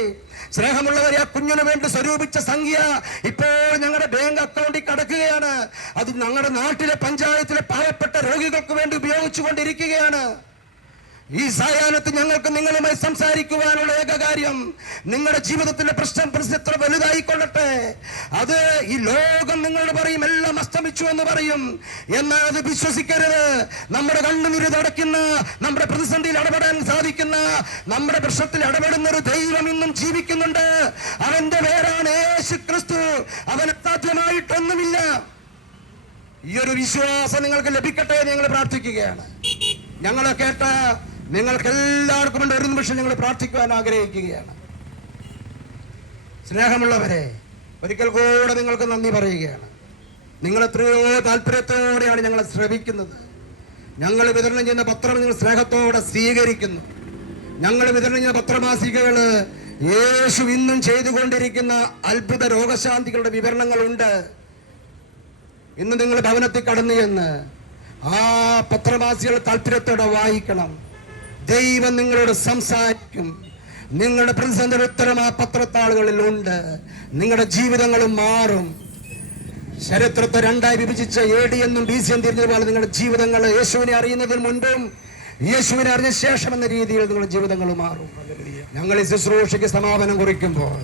സ്നേഹമുള്ളവരെ, ആ കുഞ്ഞിനു വേണ്ടി സ്വരൂപിച്ച സംഖ്യ ഇപ്പോൾ ഞങ്ങളുടെ ബാങ്ക് അക്കൗണ്ടിൽ കടക്കുകയാണ്. അത് ഞങ്ങളുടെ നാട്ടിലെ പഞ്ചായത്തിലെ പാവപ്പെട്ട രോഗികൾക്ക് വേണ്ടി ഉപയോഗിച്ചു കൊണ്ടിരിക്കുകയാണ്. ഈ സായാഹ്നത്തിൽ ഞങ്ങൾക്ക് നിങ്ങളുമായി നിങ്ങളുമായി സംസാരിക്കുവാനുള്ള ഏക കാര്യം, നിങ്ങളുടെ ജീവിതത്തിന്റെ പ്രശ്നം എത്ര വലുതായിക്കൊള്ളട്ടെ, അത് ഈ ലോകം നിങ്ങളോട് പറയും എല്ലാം അസ്തമിച്ചു എന്ന് പറയും. എന്നാൽ അത് വിശ്വസിക്കരുത്. നമ്മുടെ കണ്ണുനീര് തുടയ്ക്കുന്ന, നമ്മുടെ പ്രതിസന്ധിയിൽ ഇടപെടാൻ സാധിക്കുന്ന, നമ്മുടെ പ്രശ്നത്തിൽ ഇടപെടുന്ന ഒരു ദൈവം ഇന്നും ജീവിക്കുന്നുണ്ട്. അവന്റെ പേരാണ് യേശു ക്രിസ്തു. അവന് സാധ്യമായിട്ടൊന്നുമില്ല. ഈ ഒരു വിശ്വാസം നിങ്ങൾക്ക് ലഭിക്കട്ടെ എന്ന് ഞങ്ങൾ പ്രാർത്ഥിക്കുകയാണ്. ഞങ്ങളെ കേട്ട നിങ്ങൾക്ക് എല്ലാവർക്കും വേണ്ടി ഒരു നിമിഷം ഞങ്ങൾ പ്രാർത്ഥിക്കുവാൻ ആഗ്രഹിക്കുകയാണ്. സ്നേഹമുള്ളവരെ, ഒരിക്കൽ കൂടെ നിങ്ങൾക്ക് നന്ദി പറയുകയാണ്. നിങ്ങൾ എത്രയോ താല്പര്യത്തോടെയാണ് ഞങ്ങളെ ശ്രമിക്കുന്നത്. ഞങ്ങൾ വിതരണം ചെയ്യുന്ന പത്രം നിങ്ങൾ സ്നേഹത്തോടെ സ്വീകരിക്കുന്നു. ഞങ്ങൾ വിതരണം ചെയ്യുന്ന പത്രമാസികകള് യേശു ഇന്നും ചെയ്തുകൊണ്ടിരിക്കുന്ന അത്ഭുത രോഗശാന്തികളുടെ വിവരണങ്ങളുണ്ട്. ഇന്ന് നിങ്ങൾ ഭവനത്തിൽ കടന്നു ചെന്ന് ആ പത്രമാസികൾ താല്പര്യത്തോടെ വായിക്കണം. ദൈവം നിങ്ങളോട് സംസാരിക്കും. നിങ്ങളുടെ പ്രതിസന്ധിയുടെ ഉത്തരം ആ പത്രത്താളുകളിൽ ഉണ്ട്. നിങ്ങളുടെ ജീവിതങ്ങളും മാറും. ചരിത്രത്തെ രണ്ടായി വിഭജിച്ച AD എന്നും BC എന്നും തിരിഞ്ഞതുപോലെ നിങ്ങളുടെ ജീവിതങ്ങൾ യേശുവിനെ അറിയുന്നതിന് മുൻപും യേശുവിനെ അറിഞ്ഞ ശേഷം എന്ന രീതിയിൽ നിങ്ങളുടെ ജീവിതങ്ങൾ മാറും. ഞങ്ങൾ ഈ ശുശ്രൂഷയ്ക്ക് സമാപനം കുറിക്കുമ്പോൾ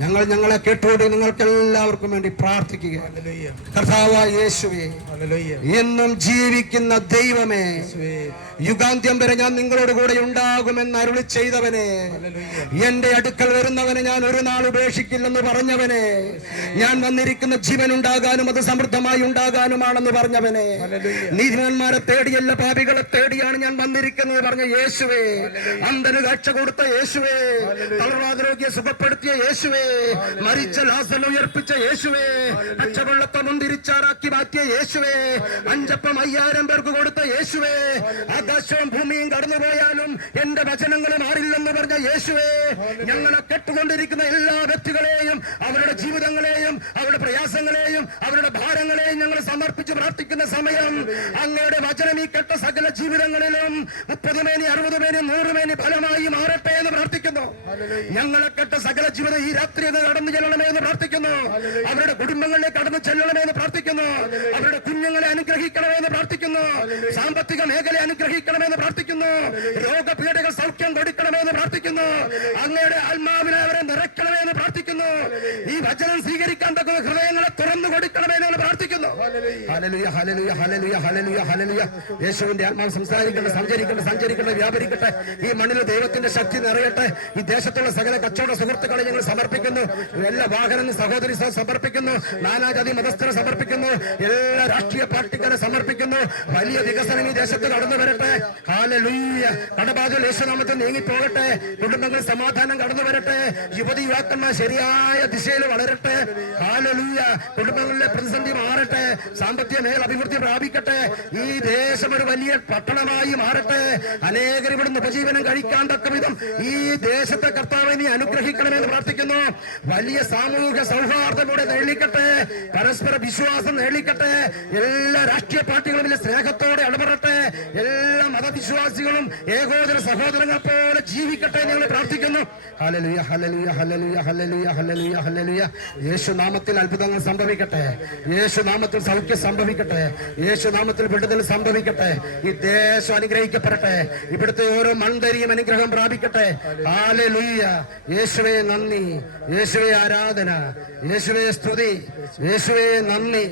ഞങ്ങളെ കേട്ടുകൊണ്ട് നിങ്ങൾക്ക് എല്ലാവർക്കും വേണ്ടി പ്രാർത്ഥിക്കുകയാണ്. കർത്താവായ യേശുവേ, എന്നും ജീവിക്കുന്ന ദൈവമേ, യുഗാന്ത്യം വരെ ഞാൻ നിങ്ങളോട് കൂടെ ഉണ്ടാകുമെന്ന് അരുളി ചെയ്തവനെ, എന്റെ അടുക്കൽ വരുന്നവനെ ഞാൻ ഒരു നാൾ ഉപേക്ഷിക്കില്ലെന്ന് പറഞ്ഞവനെ, ഞാൻ വന്നിരിക്കുന്ന ജീവൻ ഉണ്ടാകാനും അത് സമൃദ്ധമായി ഉണ്ടാകാനുമാണെന്ന് പറഞ്ഞവനെ, നീതിമാന്മാരെ തേടിയല്ല പാപികളെ തേടിയാണ് ഞാൻ വന്നിരിക്കുന്നത് പറഞ്ഞ യേശുവേ, അന്ധന് കാഴ്ച കൊടുത്ത യേശുവേ, തളർവാദരോഗിയെ സുഖപ്പെടുത്തിയ യേശുവേ, മരിച്ച ലാസറിനെ ഉയർപ്പിച്ച യേശുവേ, പച്ചവെള്ളത്തെ മുന്തിരിച്ചാറാക്കി മാറ്റിയ യേശുവേ, അഞ്ചപ്പം 5000 പേർക്ക് കൊടുത്ത യേശുവേ, ആകാശവും ഭൂമിയും കടന്നുപോയാലും എന്റെ വചനങ്ങൾ മാറില്ലെന്ന് പറഞ്ഞ യേശുവേ, ഞങ്ങളെ കെട്ടുകൊണ്ടിരിക്കുന്ന എല്ലാ വ്യക്തികളെയും അവരുടെ ജീവിതങ്ങളെയും അവരുടെ പ്രയാസങ്ങളെയും അവരുടെ ഭാരങ്ങളെയും ഞങ്ങൾ സമർപ്പിച്ച് പ്രാർത്ഥിക്കുന്ന സമയം അങ്ങയുടെ വചനം ഈ കെട്ട സകല ജീവിതങ്ങളിലും 30 മേനി 60 മേനി 100 മേനി ഫലമായി മാറട്ടെ എന്ന് പ്രാർത്ഥിക്കുന്നു. ഞങ്ങളെ കെട്ട സകല ജീവിതം ഈ രാത്രി കടന്നു ചെല്ലണമേ എന്ന് പ്രാർത്ഥിക്കുന്നു. അവരുടെ കുടുംബങ്ങളിലേക്ക് കടന്നു ചെല്ലണമേ എന്ന് പ്രാർത്ഥിക്കുന്നു. അവരുടെ കുഞ്ഞുങ്ങളെ അനുഗ്രഹിക്കണമേ എന്ന് പ്രാർത്ഥിക്കുന്നു. സാമ്പത്തിക മേഖല അനുഗ്രഹിക്കണമെന്ന് പ്രാർത്ഥിക്കുന്നു. രോഗപീഠകൾ സൗഖ്യം കൊടുക്കണമെന്ന് പ്രാർത്ഥിക്കുന്നു. അങ്ങയുടെ ആത്മാവിനെ അവരെ നിറയ്ക്കണമെന്ന് പ്രാർത്ഥിക്കുന്നു. ഈ വചനം സ്വീകരിക്കാൻ തക്ക ഹൃദയങ്ങളെ തുറന്നു കൊടുക്കണമെന്ന് പ്രാർത്ഥിക്കുന്നു. ഹല്ലേലൂയ, ഹല്ലേലൂയ, ഹല്ലേലൂയ, ഹല്ലേലൂയ, ഹല്ലേലൂയ. യേശുവിന്റെ ആത്മാവ് സംസാരിക്കട്ടെ, സഞ്ചരിക്കട്ടെ, വ്യാപരിക്കട്ടെ. ഈ മണ്ണിൽ ദൈവത്തിന്റെ ശക്തി നിറയട്ടെ. ഈ ദേശത്തുള്ള സകല കച്ചവട സുഹൃത്തുക്കളെ ഞങ്ങൾ സമർപ്പിക്കുന്നു. എല്ലാ വാഹനങ്ങളും സഹോദരി സമർപ്പിക്കുന്നു. നാനാജാതി മതസ്ഥരെ സമർപ്പിക്കുന്നു. എല്ലാ രാഷ്ട്രീയ പാർട്ടിക്കാരെ സമർപ്പിക്കുന്നു. വലിയ വികസനം ഈ ദേശത്ത് കടന്നു വരട്ടെ. ഹല്ലേലൂയ. കടബാധകൾ യേശുനാമത്തിൽ നീങ്ങിപ്പോകട്ടെ. കുടുംബങ്ങൾ സമാധാനം കടന്നു വരട്ടെ. യുവതി യുവാക്കന്മാർ ശരിയായ ദിശയിൽ വളരട്ടെ. ഹല്ലേലൂയ. കുടുംബങ്ങളിലെ പ്രതിസന്ധി മാറട്ടെ. സാമ്പത്തിക മേഖല അഭിവൃദ്ധി പ്രാപിക്കട്ടെ. ഈ ദേശം ഒരു വലിയ പട്ടണമായി മാറട്ടെ. അനേകർ ഇവിടുന്ന് ഉപജീവനം കഴിക്കാൻ തക്ക വിധം ഈ ദേശത്തെ കർത്താവെ നീ അനുഗ്രഹിക്കണമെന്ന് പ്രാർത്ഥിക്കുന്നു. വലിയ സാമൂഹിക സൗഹാർദ്ദത്തോടെ നേടിക്കട്ടെ. പരസ്പര വിശ്വാസം നേടിക്കട്ടെ. എല്ലാ രാഷ്ട്രീയ പാർട്ടികളും സ്നേഹത്തോടെ ഇടപെടട്ടെ. എല്ലാ മതവിശ്വാസികളും ഏകോദര സഹോദരങ്ങൾ പോലെ ജീവിക്കട്ടെ ഞങ്ങൾ പ്രാർത്ഥിക്കുന്നു. ഹല്ലേലൂയ, ഹല്ലേലൂയ, ഹല്ലേലൂയ, ഹല്ലേലൂയ, ഹല്ലേലൂയ, ഹല്ലേലൂയ. യേശുനാമത്തിൽ അത്ഭുതങ്ങൾ സംഭവിക്കട്ടെ. യേശുനാമത്തിൽ സൗഖ്യം സംഭവിക്കട്ടെ. യേശുനാമത്തിൽ വിടുതൽ സംഭവിക്കട്ടെ. ഈ ദേശം അനുഗ്രഹിക്കപ്പെടട്ടെ. ഇവിടുത്തെ ഓരോ മൺതരിയും അനുഗ്രഹം പ്രാപിക്കട്ടെ. ഹല്ലേലൂയ. യേശുവേ നന്ദി, യേശുവേ ആരാധന, യേശുവേ സ്തുതി, യേശുവേ നന്ദി.